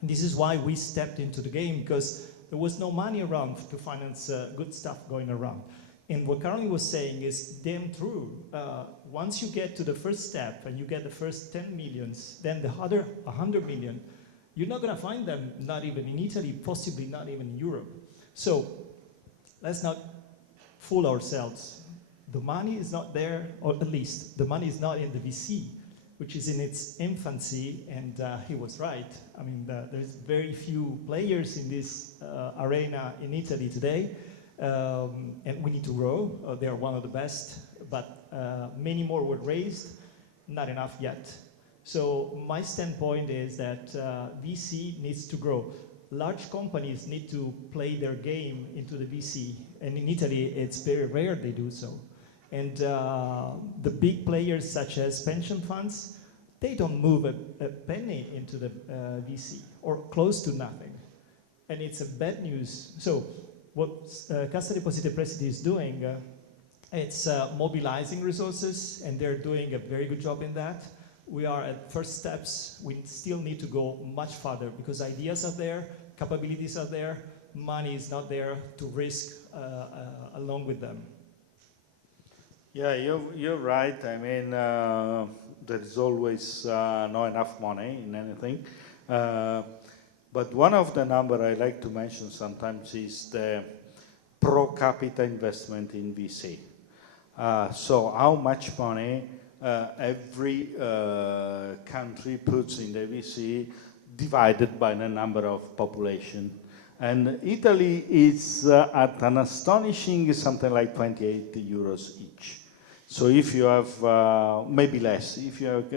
And this is why we stepped into the game, because there was no money around to finance good stuff going around. And what Caroline was saying is damn true. Once you get to the first step and you get the first 10 millions, then the other 100 million, you're not going to find them, not even in Italy, possibly not even in Europe. So let's not fool ourselves. The money is not there, or at least the money is not in the VC. which is in its infancy, and he was right. I mean, there's very few players in this arena in Italy today, and we need to grow. They are one of the best, but many more were raised, not enough yet. So my standpoint is that VC needs to grow. Large companies need to play their game into the VC, and in Italy it's very rare they do so. And the big players such as pension funds, they don't move a penny into the VC, or close to nothing. And it's a bad news. So what Cassa Depositi e Prestiti is doing, it's mobilizing resources, and they're doing a very good job in that. We are at first steps. We still need to go much farther because ideas are there, capabilities are there, money is not there to risk along with them. Yeah, you're right. I mean, there is always not enough money in anything. But one of the numbers I like to mention sometimes is the pro capita investment in VC. So how much money every country puts in the VC divided by the number of population. And Italy is at an astonishing something like 28 euros each. So if you have, maybe less, if you have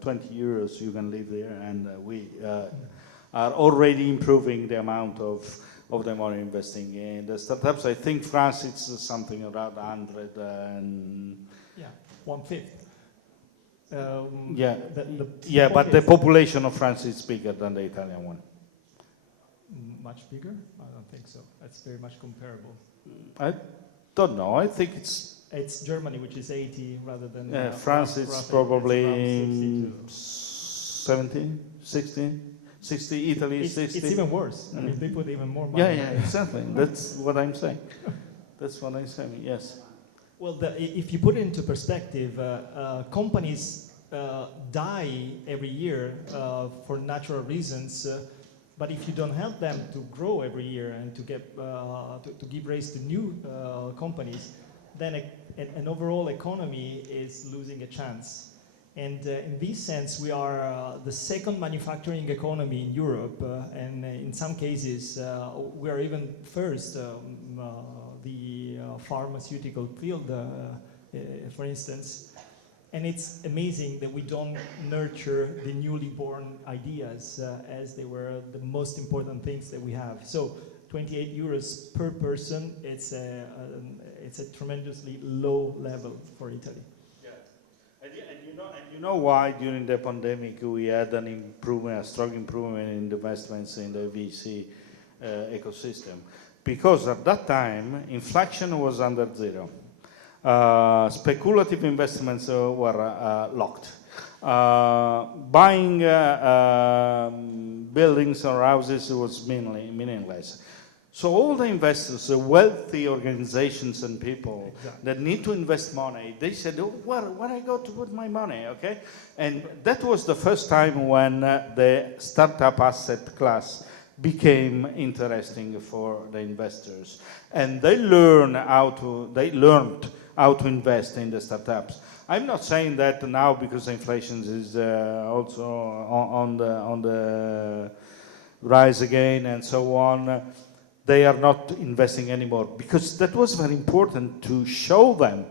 20 euros, you can live there, and we are already improving the amount of the money investing in the startups. I think France, it's something around 100 and... Yeah, 1/5. But the population of France is bigger than the Italian one. Much bigger? I don't think so. That's very much comparable. I don't know. I think it's Germany, which is 80 rather than... France is probably 70, 60, 60, Italy is 60. It's even worse. I mean, they put even more money. Yeah, exactly. That's what I'm saying. That's what I'm saying, yes. Well, if you put it into perspective, companies die every year for natural reasons, but if you don't help them to grow every year and to get to give rise to new companies, then an overall economy is losing a chance. And in this sense, we are the second manufacturing economy in Europe, and in some cases, we are even first. The pharmaceutical field, for instance. And it's amazing that we don't nurture the newly born ideas as they were the most important things that we have. So 28 euros per person, it's a tremendously low level for Italy. Yeah, and you know why during the pandemic we had an improvement, a strong improvement in investments in the VC ecosystem? Because at that time, inflation was under zero. Speculative investments were locked. Buying buildings or houses was meaningless. So all the investors, the wealthy organizations and people that need to invest money, they said, oh, where I go to put my money, okay? And that was the first time when the startup asset class became interesting for the investors, and they learned how to invest in the startups. I'm not saying that now because inflation is also on the rise again and so on, they are not investing anymore, because that was very important to show them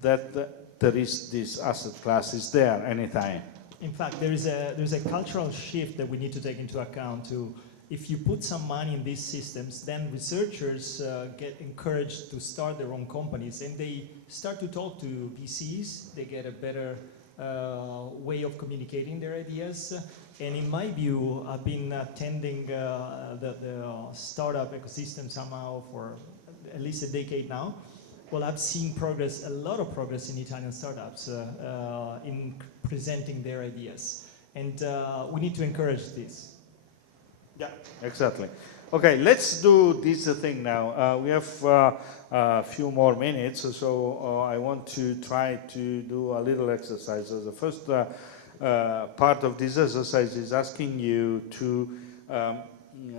that there is this asset class is there anytime. In fact, there's a cultural shift that we need to take into account too. If you put some money in these systems, then researchers get encouraged to start their own companies, and they start to talk to VCs. They get a better way of communicating their ideas. And in my view, I've been attending the startup ecosystem somehow for at least a decade now. Well, I've seen progress, a lot of progress in Italian startups in presenting their ideas. And we need to encourage this. Yeah, exactly. Okay, let's do this thing now. We have a few more minutes, so I want to try to do a little exercise. So the first part of this exercise is asking you to,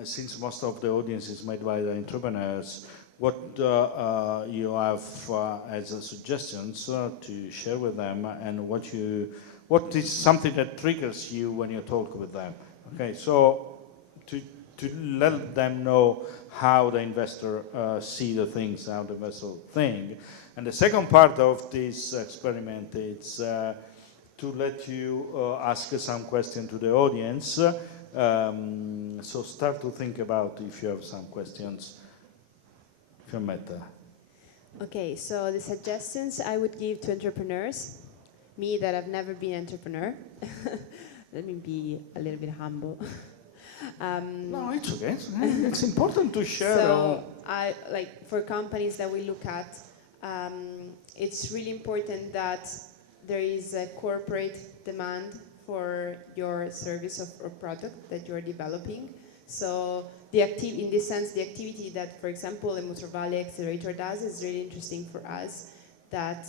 since most of the audience is made by the entrepreneurs, what you have as suggestions to share with them, and what you what is something that triggers you when you talk with them? Okay, so to let them know how the investor see the things, how the investor think. And the second part of this experiment is to let you ask some question to the audience. So start to think about if you have some questions. Fiammetta. Okay, so the suggestions I would give to entrepreneurs, me that have never been an entrepreneur, let me be a little bit humble. No, it's okay. It's important to share. So, for companies that we look at, it's really important that there is a corporate demand for your service or product that you're developing. So in this sense, the activity that, for example, the Motor Valley Accelerator does is really interesting for us, that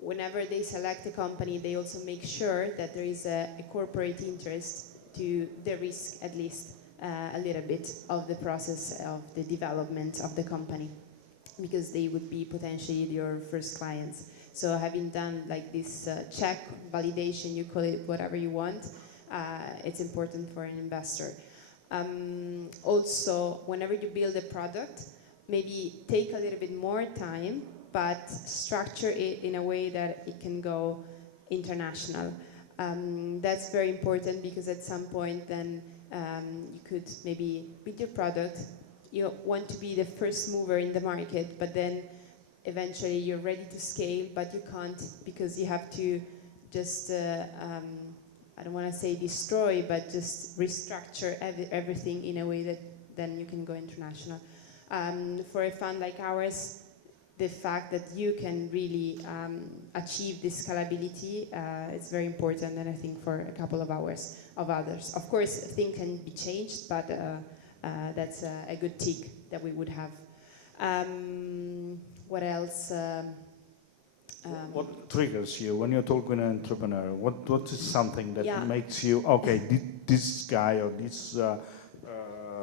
whenever they select a company, they also make sure that there is a corporate interest to de-risk at least a little bit of the process of the development of the company, because they would be potentially your first clients. So having done like this check, validation, you call it whatever you want, it's important for an investor. Also, whenever you build a product, maybe take a little bit more time, but structure it in a way that it can go international. That's very important, because at some point then you could maybe, with your product, you want to be the first mover in the market, but then eventually you're ready to scale, but you can't, because you have to just, I don't want to say destroy, but just restructure everything in a way that then you can go international. For a fund like ours, the fact that you can really achieve this scalability is very important, and I think for a couple of hours of others. Of course, things can be changed, but that's a good tick that we would have. What else? What triggers you when you talk with an entrepreneur? What is something that makes you, okay, this guy or this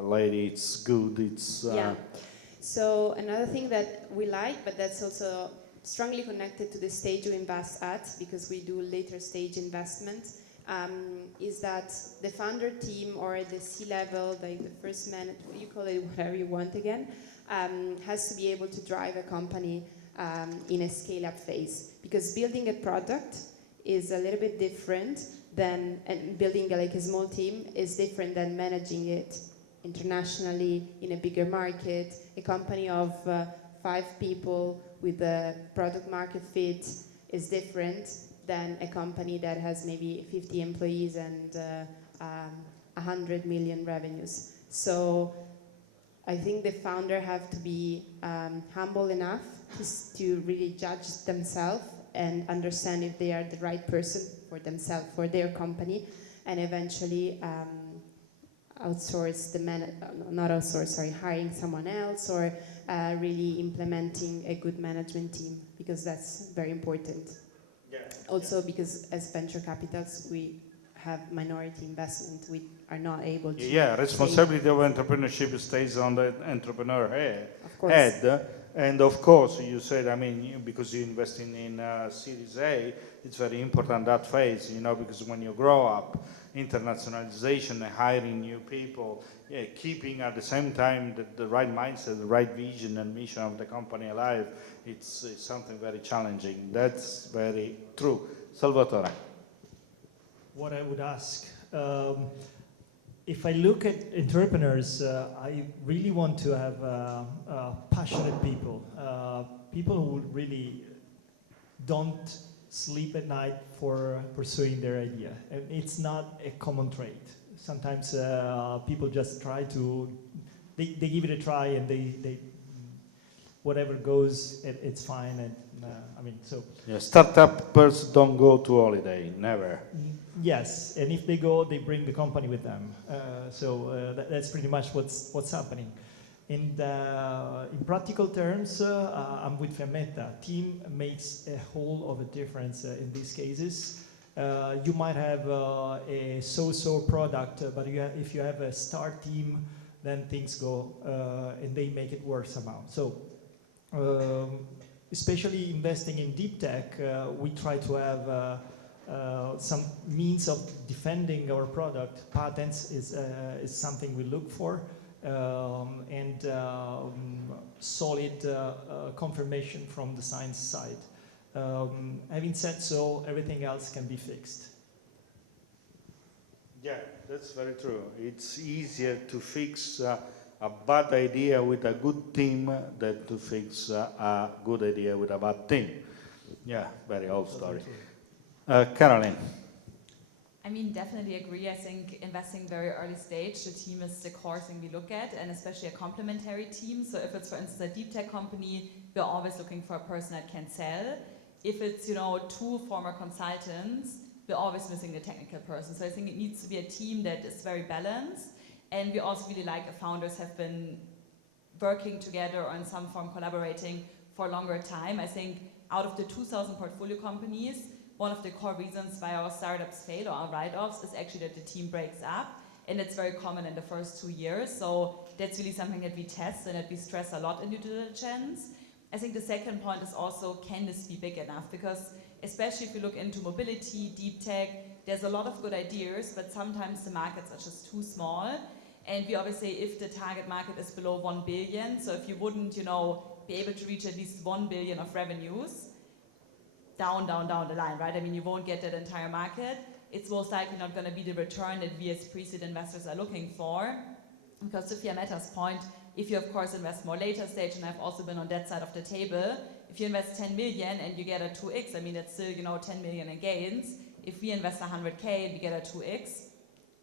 lady, it's good, it's... Yeah. So another thing that we like, but that's also strongly connected to the stage we invest at, because we do later stage investment, is that the founder team or the C-level, like the first man, you call it whatever you want again, has to be able to drive a company in a scale-up phase. Because building a product is a little bit different than, and building like a small team is different than managing it internationally in a bigger market. A company of 5 people with a product market fit is different than a company that has maybe 50 employees and 100 million revenues. So I think the founder have to be humble enough to really judge themselves and understand if they are the right person for themselves, for their company, and eventually hiring someone else, or really implementing a good management team, because that's very important. Yeah. Also, because as venture capitals, we have minority investment. We are not able to... Yeah, responsibility of entrepreneurship stays on the entrepreneur head. And of course, you said, I mean, because you're investing in Series A, it's very important that phase, you know, because when you grow up, internationalization, hiring new people, keeping at the same time the right mindset, the right vision and mission of the company alive, it's something very challenging. That's very true. Salvatore. What I would ask, if I look at entrepreneurs, I really want to have passionate people, people who really don't sleep at night for pursuing their idea. And it's not a common trait. Sometimes people just try to, they give it a try, and they whatever goes, it's fine. And I mean, so. Yeah, startups don't go to holiday, never. Yes, and if they go, they bring the company with them. That's pretty much what's happening. In practical terms, I'm with Fiammetta. Team makes a whole of a difference in these cases. You might have a so-so product, but if you have a star team, then things go and they make it work somehow. So, especially investing in deep tech, we try to have some means of defending our product. Patents is something we look for, and solid confirmation from the science side. Having said so, everything else can be fixed. Yeah, that's very true. It's easier to fix a bad idea with a good team than to fix a good idea with a bad team. Yeah, very old story. Caroline. I mean, definitely agree. I think investing very early stage, the team is the core thing we look at, and especially a complementary team. So if it's, for instance, a deep tech company, we're always looking for a person that can sell. If it's, you know, 2 former consultants, we're always missing the technical person. So I think it needs to be a team that is very balanced. And we also really like if founders have been working together or in some form collaborating for a longer time. I think out of the 2,000 portfolio companies, one of the core reasons why our startups fail or our write-offs is actually that the team breaks up. And it's very common in the first 2 years. So that's really something that we test and that we stress a lot in due diligence. I think the second point is also, can this be big enough? Because especially if you look into mobility, deep tech, there's a lot of good ideas, but sometimes the markets are just too small. And we always say if the target market is below 1 billion, so if you wouldn't, you know, be able to reach at least 1 billion of revenues, down the line, right? I mean, you won't get that entire market. It's most likely not going to be the return that we as pre-seed investors are looking for. Because to Fiametta's point, if you of course invest more later stage, and I've also been on that side of the table, if you invest 10 million and you get a 2x, I mean, that's still, you know, 10 million in gains. If we invest 100K and we get a 2x,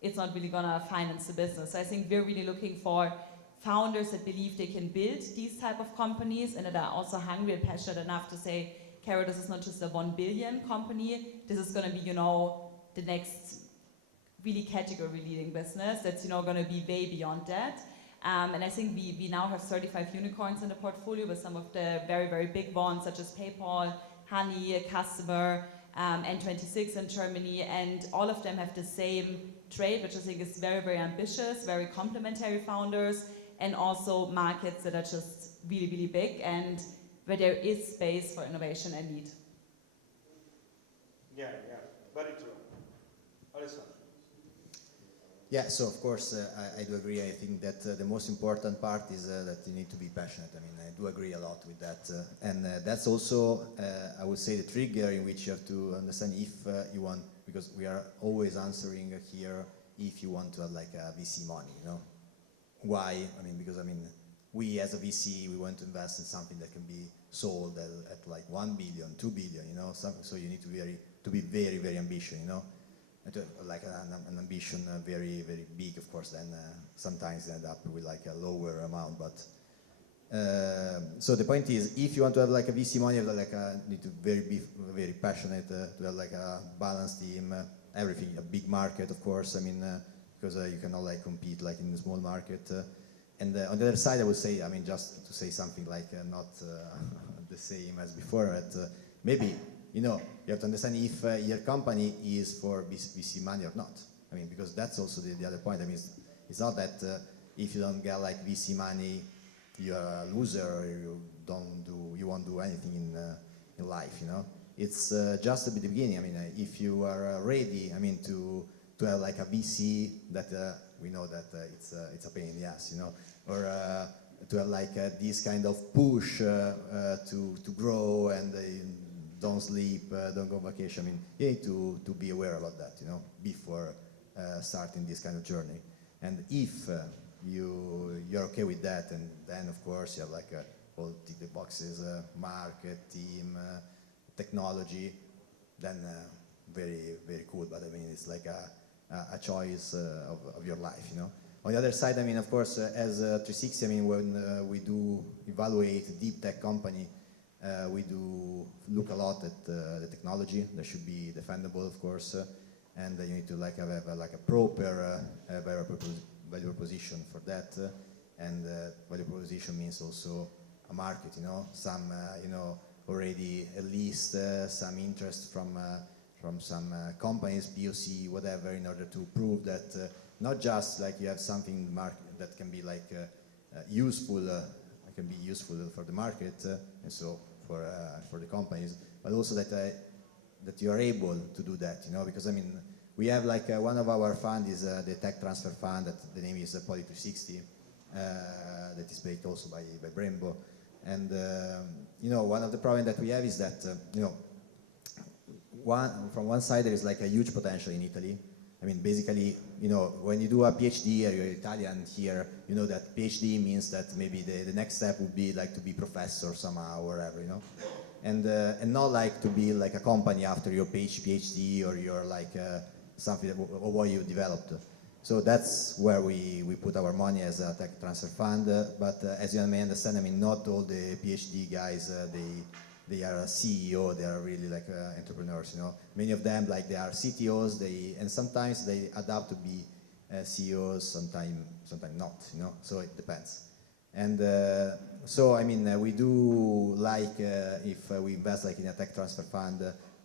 it's not really gonna finance the business. So I think we're really looking for founders that believe they can build these type of companies and that are also hungry and passionate enough to say, Caro, this is not just a 1 billion company, this is gonna be, you know, the next really category leading business that's, you know, gonna be way beyond that. And I think we now have 35 unicorns in the portfolio with some of the very, very big ones such as PayPal, Honey, a customer, N26 in Germany, and all of them have the same trait, which I think is very, very ambitious, very complementary founders, and also markets that are just really, really big and where there is space for innovation and need. Yeah, very true. Alessandro. Yeah, so of course I do agree. I think that the most important part is that you need to be passionate. I mean, I do agree a lot with that. And that's also, I would say, the trigger in which you have to understand if you want, because we are always answering here if you want to have like a VC money, you know. Why? I mean, because I mean, we as a VC, we want to invest in something that can be sold at like 1 billion, 2 billion, you know. So you need to be very, very ambitious, you know. Like an ambition very, very big, of course, then sometimes end up with like a lower amount. But so the point is, if you want to have like a VC money, you need to be very passionate, to have like a balanced team, everything, a big market, of course. I mean, because you cannot like compete like in a small market. And on the other side, I would say, I mean, just to say something like not the same as before, but maybe. You know, you have to understand if your company is for VC money or not. I mean, because that's also the other point. I mean, it's not that if you don't get like VC money, you're a loser or you won't do anything in life. You know, it's just at the beginning. I mean, if you are ready, I mean, to have like a VC that we know that it's a pain in the ass, you know, or to have like this kind of push to grow and. Don't sleep, don't go on vacation. I mean, you need to be aware about that, you know, before starting this kind of journey. And if you're okay with that, and then of course you have like all the boxes, market, team, technology, then very, very cool. But I mean, it's like a choice of your life, you know. On the other side, I mean, of course, as 360, I mean, when we do evaluate deep tech company, we do look a lot at the technology that should be defendable, of course, and you need to like have like a proper value proposition for that. And value proposition means also a market, you know, some you know already at least some interest from some companies, POC, whatever, in order to prove that not just like you have something in the market that can be like useful, can be useful for the market, and so. For the companies, but also that that you are able to do that, you know, because I mean, we have like one of our fund is the tech transfer fund that the name is Poly 360, that is backed also by Brembo. And you know, one of the problems that we have is that you know, from one side there is like a huge potential in Italy. I mean, basically, you know, when you do a PhD or you're Italian here, you know that PhD means that maybe the next step would be like to be professor somehow or whatever, you know, and not like to be like a company after your PhD or your like something that, or what you developed. So that's where we put our money as a tech transfer fund. But as you may understand, I mean, not all the PhD guys they are a CEO. They are really like entrepreneurs. You know, many of them like they are CTOs. And sometimes they adapt to be CEOs. Sometimes not. You know, so it depends. And so I mean, we do like if we invest like in a tech transfer fund,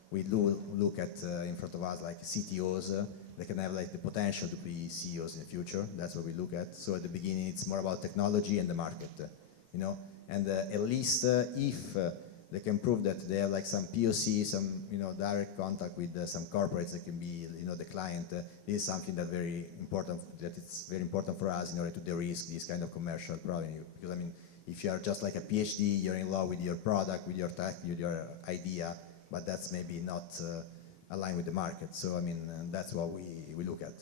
we do look at in front of us like CTOs. They can have like the potential to be CEOs in the future. That's what we look at. So at the beginning, it's more about technology and the market, you know. And at least if they can prove that they have like some POC, some direct contact with some corporates that can be the client, this is something that very important. That it's very important for us in order to de-risk this kind of commercial problem. Because I mean, if you are just like a PhD, you're in love with your product, with your tech, with your idea, but that's maybe not aligned with the market. So I mean, that's what we look at.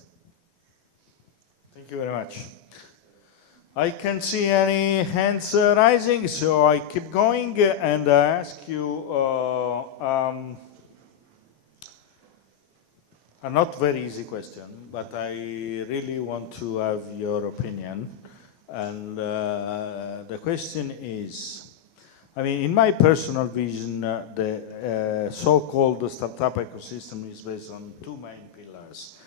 Thank you very much. I can't see any hands rising, so I keep going and I ask you a not very easy question, but I really want to have your opinion. And the question is, I mean, in my personal vision, the so-called startup ecosystem is based on two main pillars.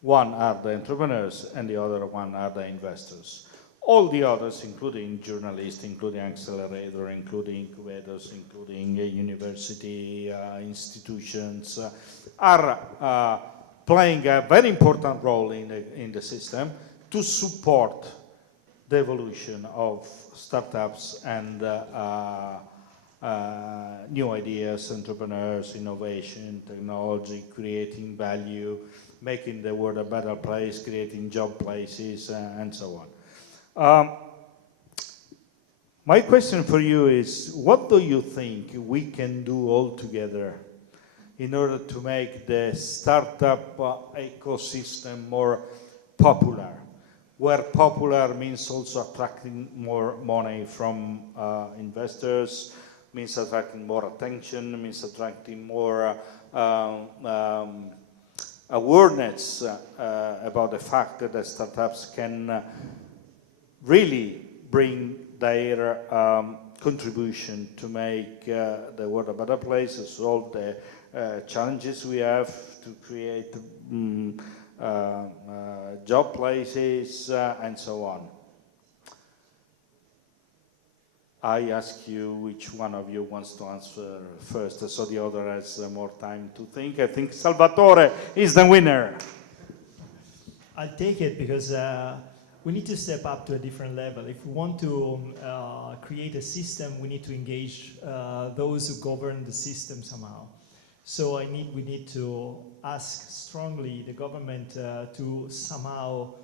One are the entrepreneurs and the other one are the investors. All the others, including journalists, including accelerator, including incubators, including university institutions, are playing a very important role in the system to support the evolution of startups and new ideas, entrepreneurs, innovation, technology, creating value, making the world a better place, creating job places, and so on. My question for you is, what do you think we can do all together in order to make the startup ecosystem more popular? Where popular means also attracting more money from investors, means attracting more attention, means attracting more awareness about the fact that startups can really bring their contribution to make the world a better place, to solve the challenges we have, to create job places, and so on. I ask you which one of you wants to answer first, so the other has more time to think. I think Salvatore is the winner. I'll take it because we need to step up to a different level. If we want to create a system, we need to engage those who govern the system somehow. So we need to ask strongly the government to somehow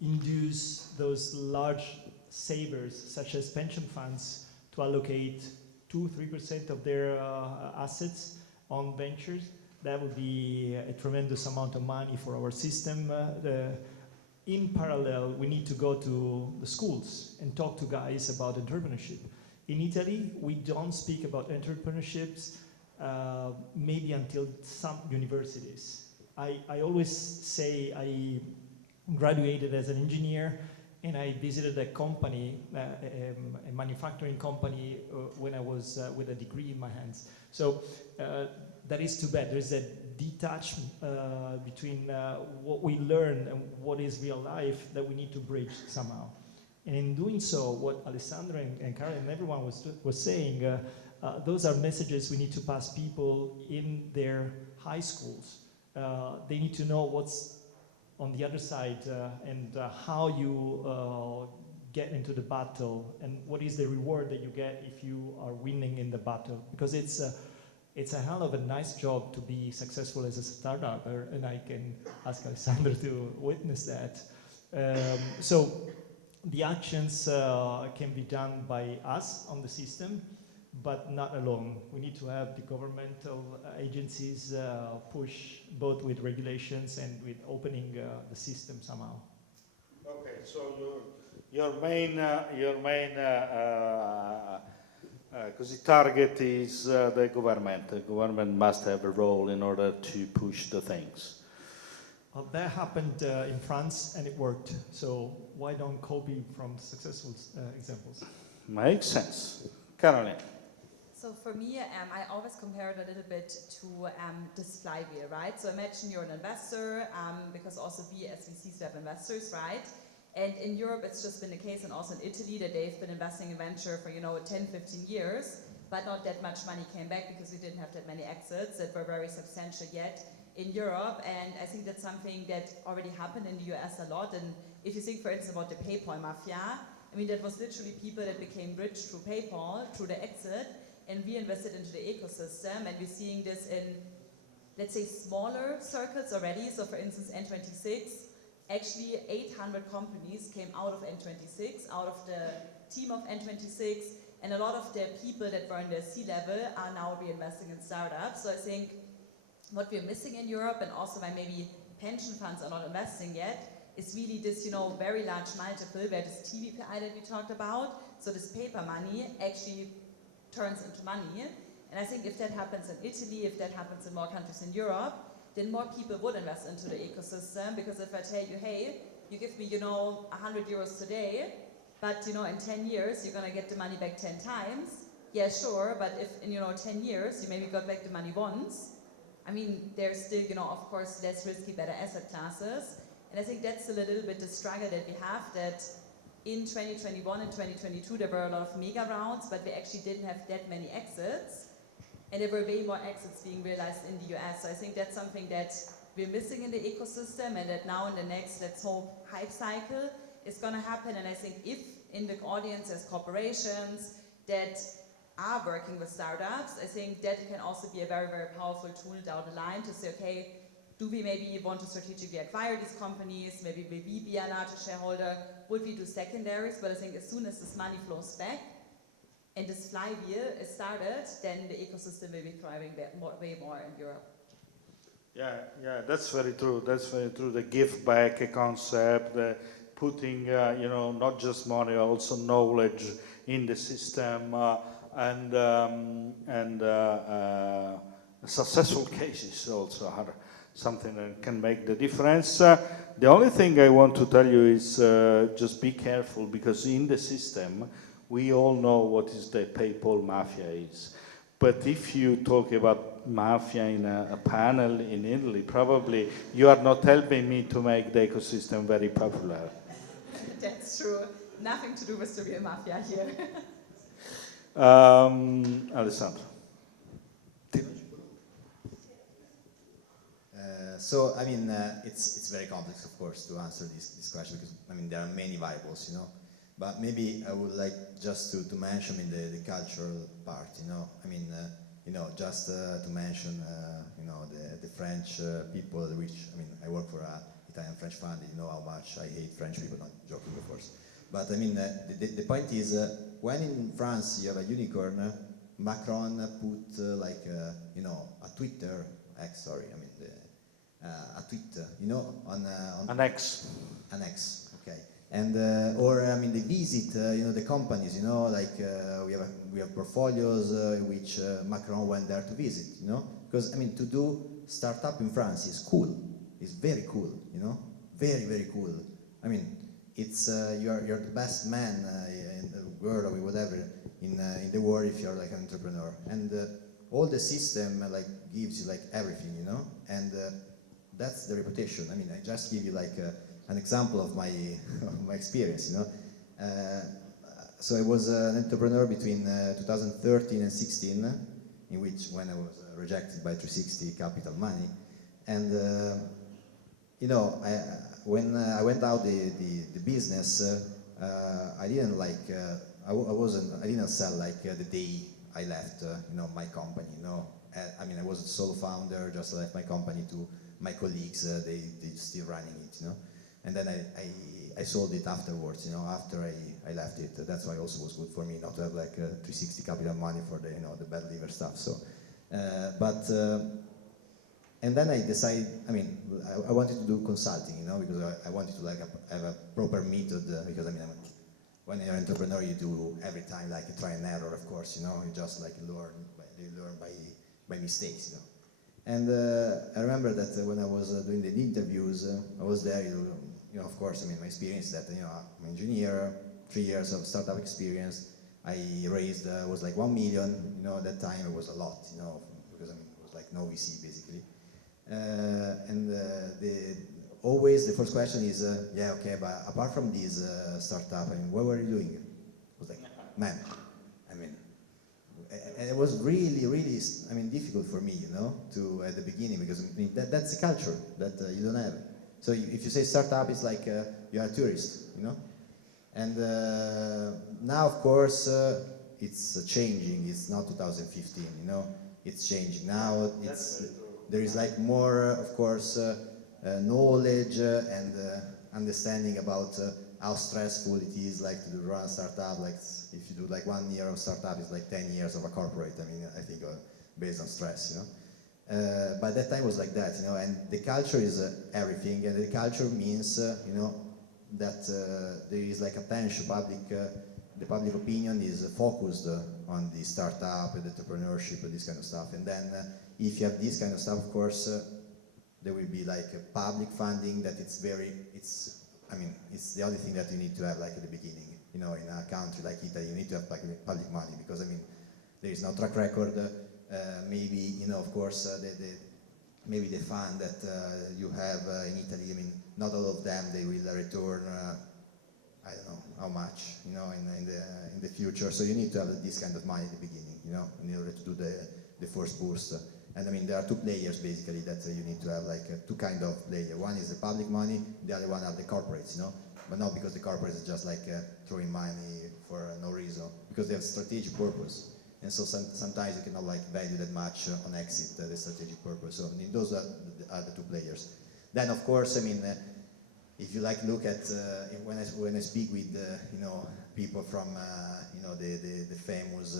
induce those large savers, such as pension funds, to allocate 2-3% of their assets on ventures. That would be a tremendous amount of money for our system. In parallel, we need to go to the schools and talk to guys about entrepreneurship. In Italy, we don't speak about entrepreneurships maybe until some universities. I always say I graduated as an engineer and I visited a company, a manufacturing company when I was with a degree in my hands. So that is too bad. There's a detachment between what we learn and what is real life that we need to bridge somehow. And in doing so, what Alessandro and Carol and everyone was saying, those are messages we need to pass people in their high schools. They need to know what's on the other side and how you get into the battle and what is the reward that you get if you are winning in the battle. Because it's it's a hell of a nice job to be successful as a startupper, and I can ask Alessandro to witness that. So the actions can be done by us on the system, but not alone. We need to have the governmental agencies push both with regulations and with opening the system somehow. Okay, so your main così target is the government. The government must have a role in order to push the things. That happened in France and it worked. So why don't copy from successful examples? Makes sense. Caroline. So for me, I always compare it a little bit to this flywheel, right? So imagine you're an investor, because also we as VCs have investors, right? And in Europe, it's just been the case, and also in Italy, that they've been investing in venture for, 10, 15 years, but not that much money came back because we didn't have that many exits that were very substantial yet in Europe. And I think that's something that already happened in the US a lot. And if you think, for instance, about the PayPal mafia, I mean, that was literally people that became rich through PayPal, through the exit, and reinvested into the ecosystem. And we're seeing this in, let's say, smaller circles already. So for instance, N26, actually 800 companies came out of N26, out of the team of N26, and a lot of the people that were in the C-level are now reinvesting in startups. So I think what we're missing in Europe, and also why maybe pension funds are not investing yet, is really this, very large multiple where this TVPI that we talked about, so this paper money actually turns into money. And I think if that happens in Italy, if that happens in more countries in Europe, then more people would invest into the ecosystem. Because if I tell you, hey, you give me, 100 euros today, but, in 10 years, you're gonna get the money back 10 times. Yeah, sure, but if in, 10 years, you maybe got back the money once, I mean, there's still, of course, less risky, better asset classes. And I think that's still a little bit the struggle that we have, that in 2021 and 2022, there were a lot of mega rounds, but we actually didn't have that many exits. And there were way more exits being realized in the US. So I think that's something that we're missing in the ecosystem, and that now in the next, let's hope, hype cycle is going to happen. And I think if in the audience there's corporations that are working with startups, I think that can also be a very, very powerful tool down the line to say, okay, do we maybe want to strategically acquire these companies? Maybe will we be a larger shareholder? Would we do secondaries? But I think as soon as this money flows back, and this flywheel is started, then the ecosystem will be thriving way more in Europe. Yeah, that's very true. That's very true. The give back concept, the putting, not just money, also knowledge in the system, and successful cases also are something that can make the difference. The only thing I want to tell you is just be careful, because in the system, we all know what is the PayPal mafia is. But if you talk about mafia in a panel in Italy, probably you are not helping me to make the ecosystem very popular. That's true. Nothing to do with the real mafia here. Alessandro. So, I mean, it's very complex, of course, to answer this question, because, I mean, there are many variables, But maybe I would like just to mention the cultural part, I mean, just to mention, the French people, which, I mean, I work for an Italian-French fund, you know how much I hate French people, not joking, of course. But, I mean, the point is, when in France you have a unicorn, Macron put, a Twitter, a tweet, on An X. An X, okay. And or I mean, they visit the companies, we have portfolios which Macron went there to visit, because I mean, to do startup in France is cool, it's very cool, very, very cool. I mean, it's you're the best man in the world, or whatever, in the world, if you're like an entrepreneur, and all the system gives you everything, and that's the reputation. I mean, I just give you an example of my experience, So I was an entrepreneur between 2013 and 16, in which when I was rejected by 360 Capital Money, and when I went out the business, I didn't I didn't sell the day I left, my company, I mean, I was a solo founder, just left my company to my colleagues, they still running it, and then I sold it afterwards, after I left it. That's why also was good for me not to have like 360 capital money for the, the bad liver stuff. So, and then I decided, I wanted to do consulting, because I wanted to like have a proper method, because when you're an entrepreneur, you do every time like a try and error, of course, you just like learn by mistakes, And I remember that when I was doing the interviews, I was there, of course, my experience is that, I'm an engineer, 3 years of startup experience. I raised, was like 1 million, at that time it was a lot, because it was like no VC basically. Always the first question is, yeah, okay, but apart from this startup, what were you doing? I was like, man, and it was really, really, difficult for me, to at the beginning, because that's the culture that you don't have. So if you say startup, it's like you're a tourist, And now, of course, it's changing. It's not 2015, It's changing now. There is like more, of course, knowledge and understanding about how stressful it is, like to run a startup. Like if you do like 1 year of startup, it's like 10 years of a corporate. I think based on stress, But that time was like that, And the culture is everything, and the culture means, that there is like attention, the public opinion is focused on the startup, the entrepreneurship, this kind of stuff. And then if you have this kind of stuff, of course, there will be like a public funding that it's the only thing that you need to have like at the beginning. In a country like Italy, you need to have public money, because there is no track record. Maybe, of course, maybe the fund that you have in Italy, not all of them, they will return, I don't know how much, in the future. So you need to have this kind of money at the beginning, in order to do the first boost. And there are two players basically that you need to have, like two kind of players. One is the public money, the other one are the corporates, But not because the corporates are just like throwing money for no reason, because they have strategic purpose. And so sometimes you cannot like value that much on exit, the strategic purpose. So those are the two players. Then of course, if you like look at when I speak with people from the famous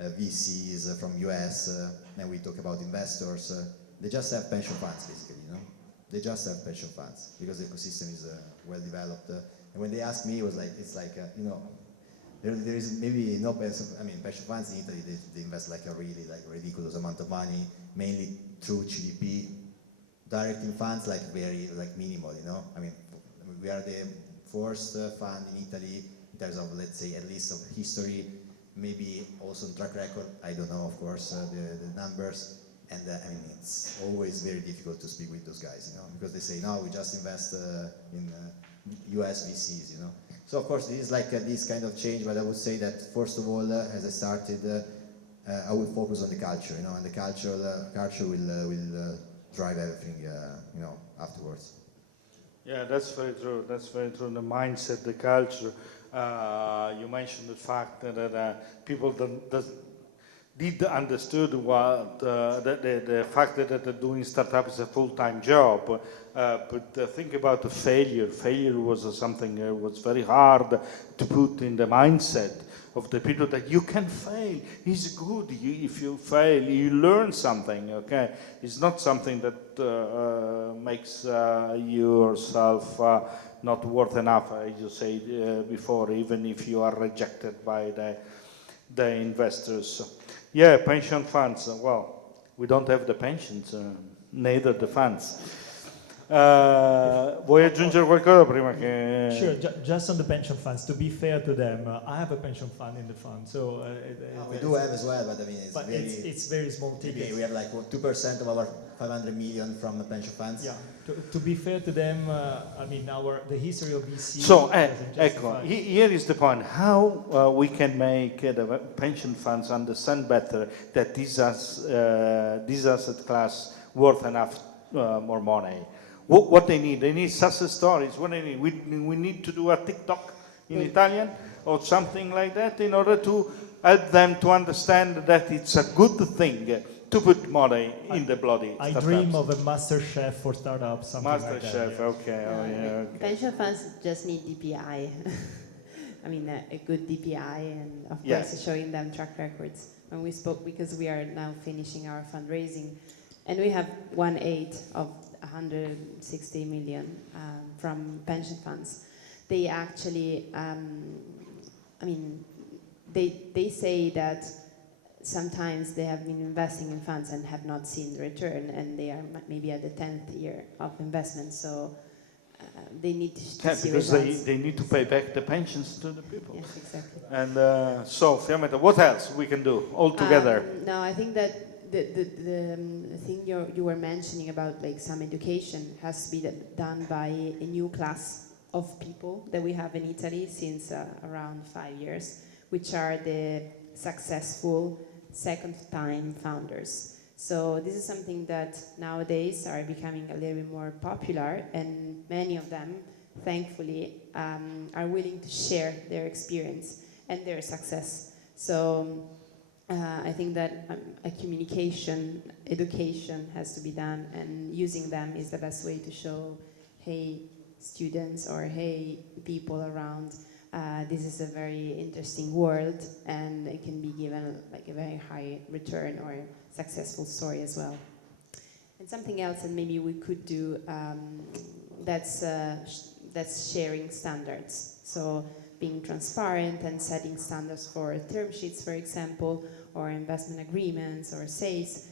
VCs from US, and we talk about investors, they just have pension funds basically, They just have pension funds because the ecosystem is well developed. And when they ask me, it's like there is maybe no pension. Pension funds in Italy, they invest like a really like ridiculous amount of money, mainly through GDP. Directing funds like very like minimal, we are the first fund in Italy in terms of, let's say, at least of history, maybe also track record. I don't know, of course, the numbers. And it's always very difficult to speak with those guys, because they say, no, we just invest in US VCs, So of course, this is like this kind of change, but I would say that first of all, as I started, I will focus on the culture, and the culture will drive everything, afterwards. Yeah, that's very true. That's very true. The mindset, the culture. You mentioned the fact that people did understood what the fact that doing startup is a full-time job, but think about the failure. Failure was something that was very hard to put in the mindset of the people, that you can fail. It's good if you fail, you learn something. Okay, it's not something that makes yourself not worth enough, as you said before, even if you are rejected by the investors. Yeah, pension funds. Well, we don't have the pensions, neither the funds. Vuoi aggiungere qualcosa prima che... Sure, just on the pension funds, to be fair to them, I have a pension fund in the fund, so... we do have as well, but it's very small tickets. We have like 2% of our 500 million from the pension funds. Yeah, to be fair to them, the history of VC... So, ecco, here is the point. How we can make the pension funds understand better that this asset class worth enough more money. What they need success stories. What they need. We need to do a TikTok in Italian. or something like that in order to help them to understand that it's a good thing to put money in the bloody I startups. dream of a master chef for startups, something Master like chef, that. okay, oh yeah, okay. Pension funds just need DPI. I mean, a good DPI, and of Yeah. course showing them track records. When we spoke, because we are now finishing our fundraising, and we have 1/8 of 160 million from pension funds. They actually, I mean, they say that sometimes they have been investing in funds and have not seen the return, and they are maybe at the 10th year of investment, so they need to Yeah, see because results. they need to pay back the pensions to the people. Yes, exactly. And so, Fiammetta, what else we can do all together? No, I think that the thing you were mentioning about like some education has to be done by a new class of people that we have in Italy since around 5 years, which are the successful second-time founders. So this is something that nowadays are becoming a little bit more popular, and many of them, thankfully, are willing to share their experience and their success. So I think that a communication, education has to be done, and using them is the best way to show, hey, students, or hey, people around, this is a very interesting world, and it can be given like a very high return or successful story as well. And something else that maybe we could do, that's sharing standards. So being transparent and setting standards for term sheets, for example, or investment agreements or SAYs,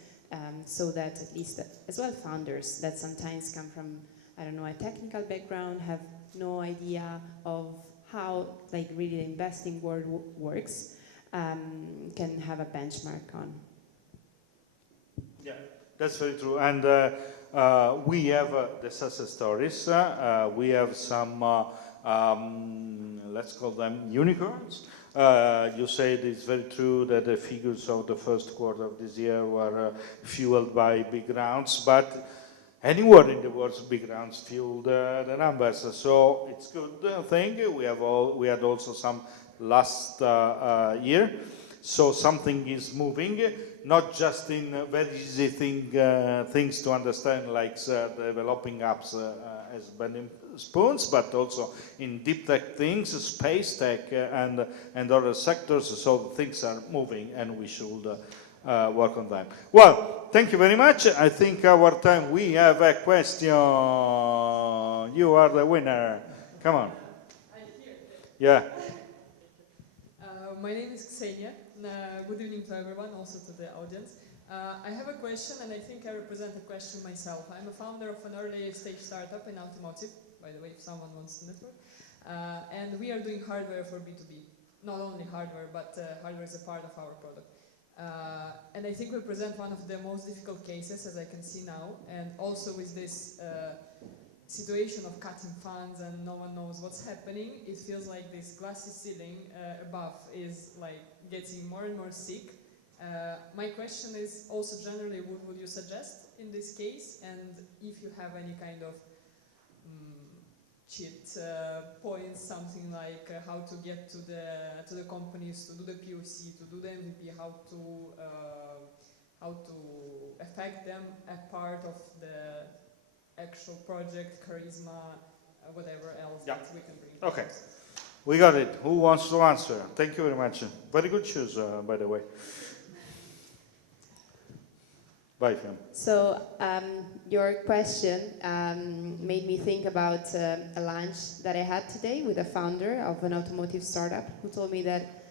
so that at least as well founders that sometimes come from, I don't know, a technical background, have no idea of how like really the investing world works, can have a benchmark on. Yeah, that's very true. And we have the success stories. We have some, let's call them unicorns. You said it's very true that the figures of the first quarter of this year were fueled by big rounds, but anywhere in the world, big rounds fueled the numbers. So it's a good thing. We had also some last year. So something is moving, not just in very easy things to understand, like developing apps as bending spoons, but also in deep tech things, space tech, and other sectors. So things are moving, and we should work on them. Well, thank you very much. I think our time. We have a question. You are the winner. Come on. Yeah. My name is Ksenia. Good evening to everyone, also to the audience. I have a question, and I think I represent a question myself. I'm a founder of an early stage startup in automotive, by the way, if someone wants to network. And we are doing hardware for B2B. Not only hardware, but hardware is a part of our product. And I think we present one of the most difficult cases, as I can see now, and also with this situation of cutting funds and no one knows what's happening, it feels like this glassy ceiling above is like getting more and more sick. My question is also generally, what would you suggest in this case, and if you have any kind of cheat points, something like how to get to the companies to do the POC, to do the MVP, how to affect them a part of the actual project, charisma, whatever else that we can bring. Okay. We got it. Who wants to answer? Thank you very much. Very good shoes, by the way. Bye, Fiam. So your question made me think about a lunch that I had today with a founder of an automotive startup who told me that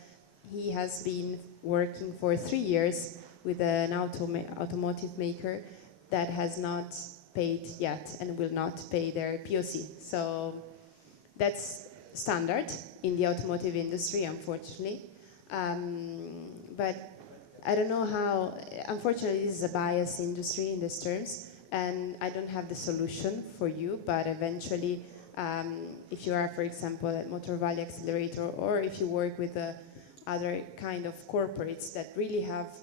he has been working for 3 years with an automotive maker that has not paid yet and will not pay their POC. So that's standard in the automotive industry, unfortunately. But I don't know how, unfortunately this is a biased industry in these terms, and I don't have the solution for you, but eventually if you are, for example, at Motor Valley Accelerator, or if you work with other kind of corporates that really have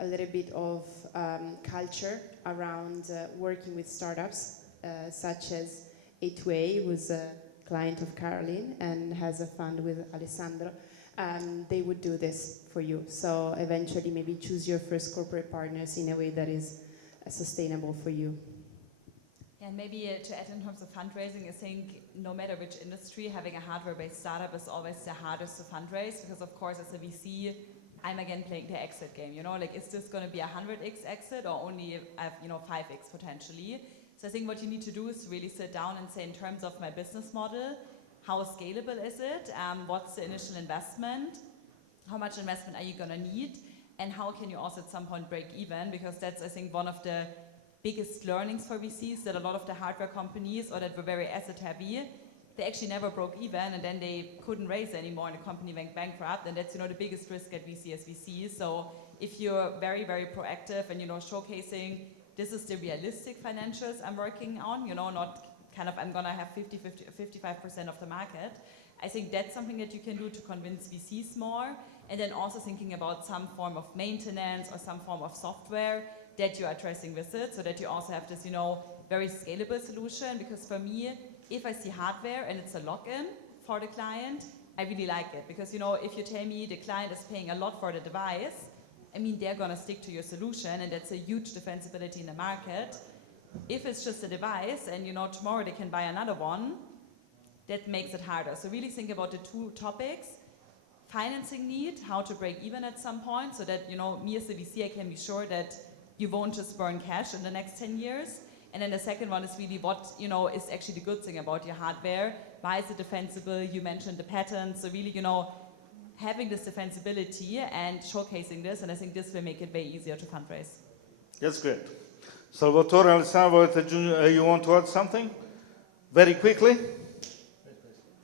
a little bit of culture around working with startups, such as A2A, who's client of Caroline and has a fund with Alessandro, they would do this for you. So eventually maybe choose your first corporate partners in a way that is sustainable for you. And maybe to add in terms of fundraising, I think no matter which industry, having a hardware-based startup is always the hardest to fundraise, because of course as a VC, I'm again playing the exit game, you know, like is this going to be a 100x exit or only, 5x potentially? So I think what you need to do is really sit down and say, in terms of my business model, how scalable is it? What's the initial investment? How much investment are you going to need? And how can you also at some point break even? Because that's, I think, one of the biggest learnings for VCs, that a lot of the hardware companies, or that were very asset heavy, they actually never broke even, and then they couldn't raise anymore and the company went bankrupt. And that's, the biggest risk at VC as VCs. So if you're very, very proactive and, showcasing this is the realistic financials I'm working on, not kind of I'm gonna have 55% of the market. I think that's something that you can do to convince VCs more. And then also thinking about some form of maintenance or some form of software that you are addressing with it, so that you also have this, very scalable solution. Because for me, if I see hardware and it's a lock-in for the client, I really like it. Because, if you tell me the client is paying a lot for the device, I mean, they're gonna stick to your solution, and that's a huge defensibility in the market. If it's just a device and, tomorrow they can buy another one, that makes it harder. So really think about the two topics: financing need, how to break even at some point, so that, me as the VC, I can be sure that you won't just burn cash in the next 10 years. And then the second one is really what, is actually the good thing about your hardware. Why is it defensible? You mentioned the patents. So really, having this defensibility and showcasing this, and I think this will make it way easier to fundraise. That's great. Salvatore, Alessandro, you want to add something? Very quickly?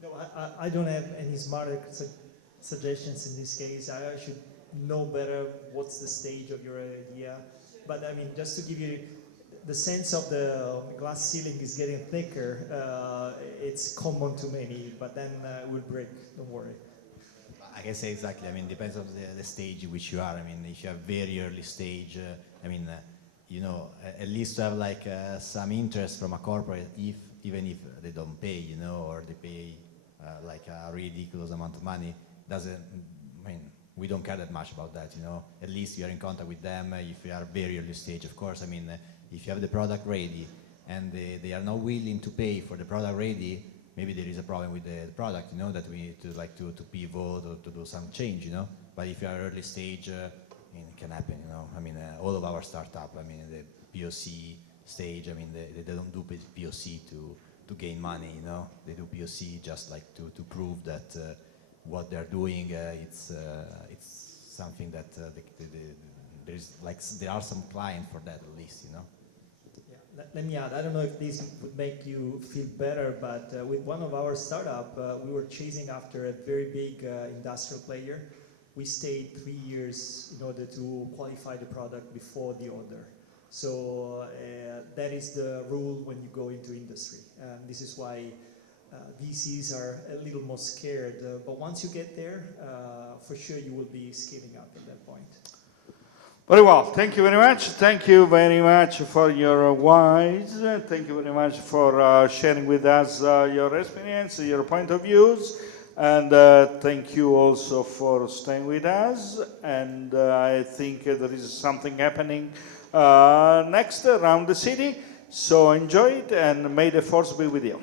No, I don't have any smarter suggestions in this case. I should know better what's the stage of your idea. But I mean, just to give you the sense of the glass ceiling is getting thicker, it's common to many, but then it will break, don't worry. I can say exactly. I mean, depends on the stage in which you are. I mean, if you have very early stage, at least to have like some interest from a corporate, even if they don't pay, or they pay like a ridiculous amount of money, we don't care that much about that, At least you are in contact with them. If you are very early stage, of course. I mean, if you have the product ready and they are not willing to pay for the product ready, maybe there is a problem with the product, that we need to pivot or to do some change, But if you are early stage, it can happen, all of our startup, the POC stage, they don't do POC to gain money, They do POC just like to prove that what they're doing, it's something that there are some clients for that at least, Yeah, let me add, I don't know if this would make you feel better, but with one of our startup, we were chasing after a very big industrial player. We stayed 3 years in order to qualify the product before the order. So that is the rule when you go into industry. This is why VCs are a little more scared, but once you get there, for sure you will be scaling up at that point. Very well. Thank you very much. Thank you very much for your wise. Thank you very much for sharing with us your experience, your point of views. And thank you also for staying with us. And I think there is something happening next around the city. So enjoy it, and may the force be with you.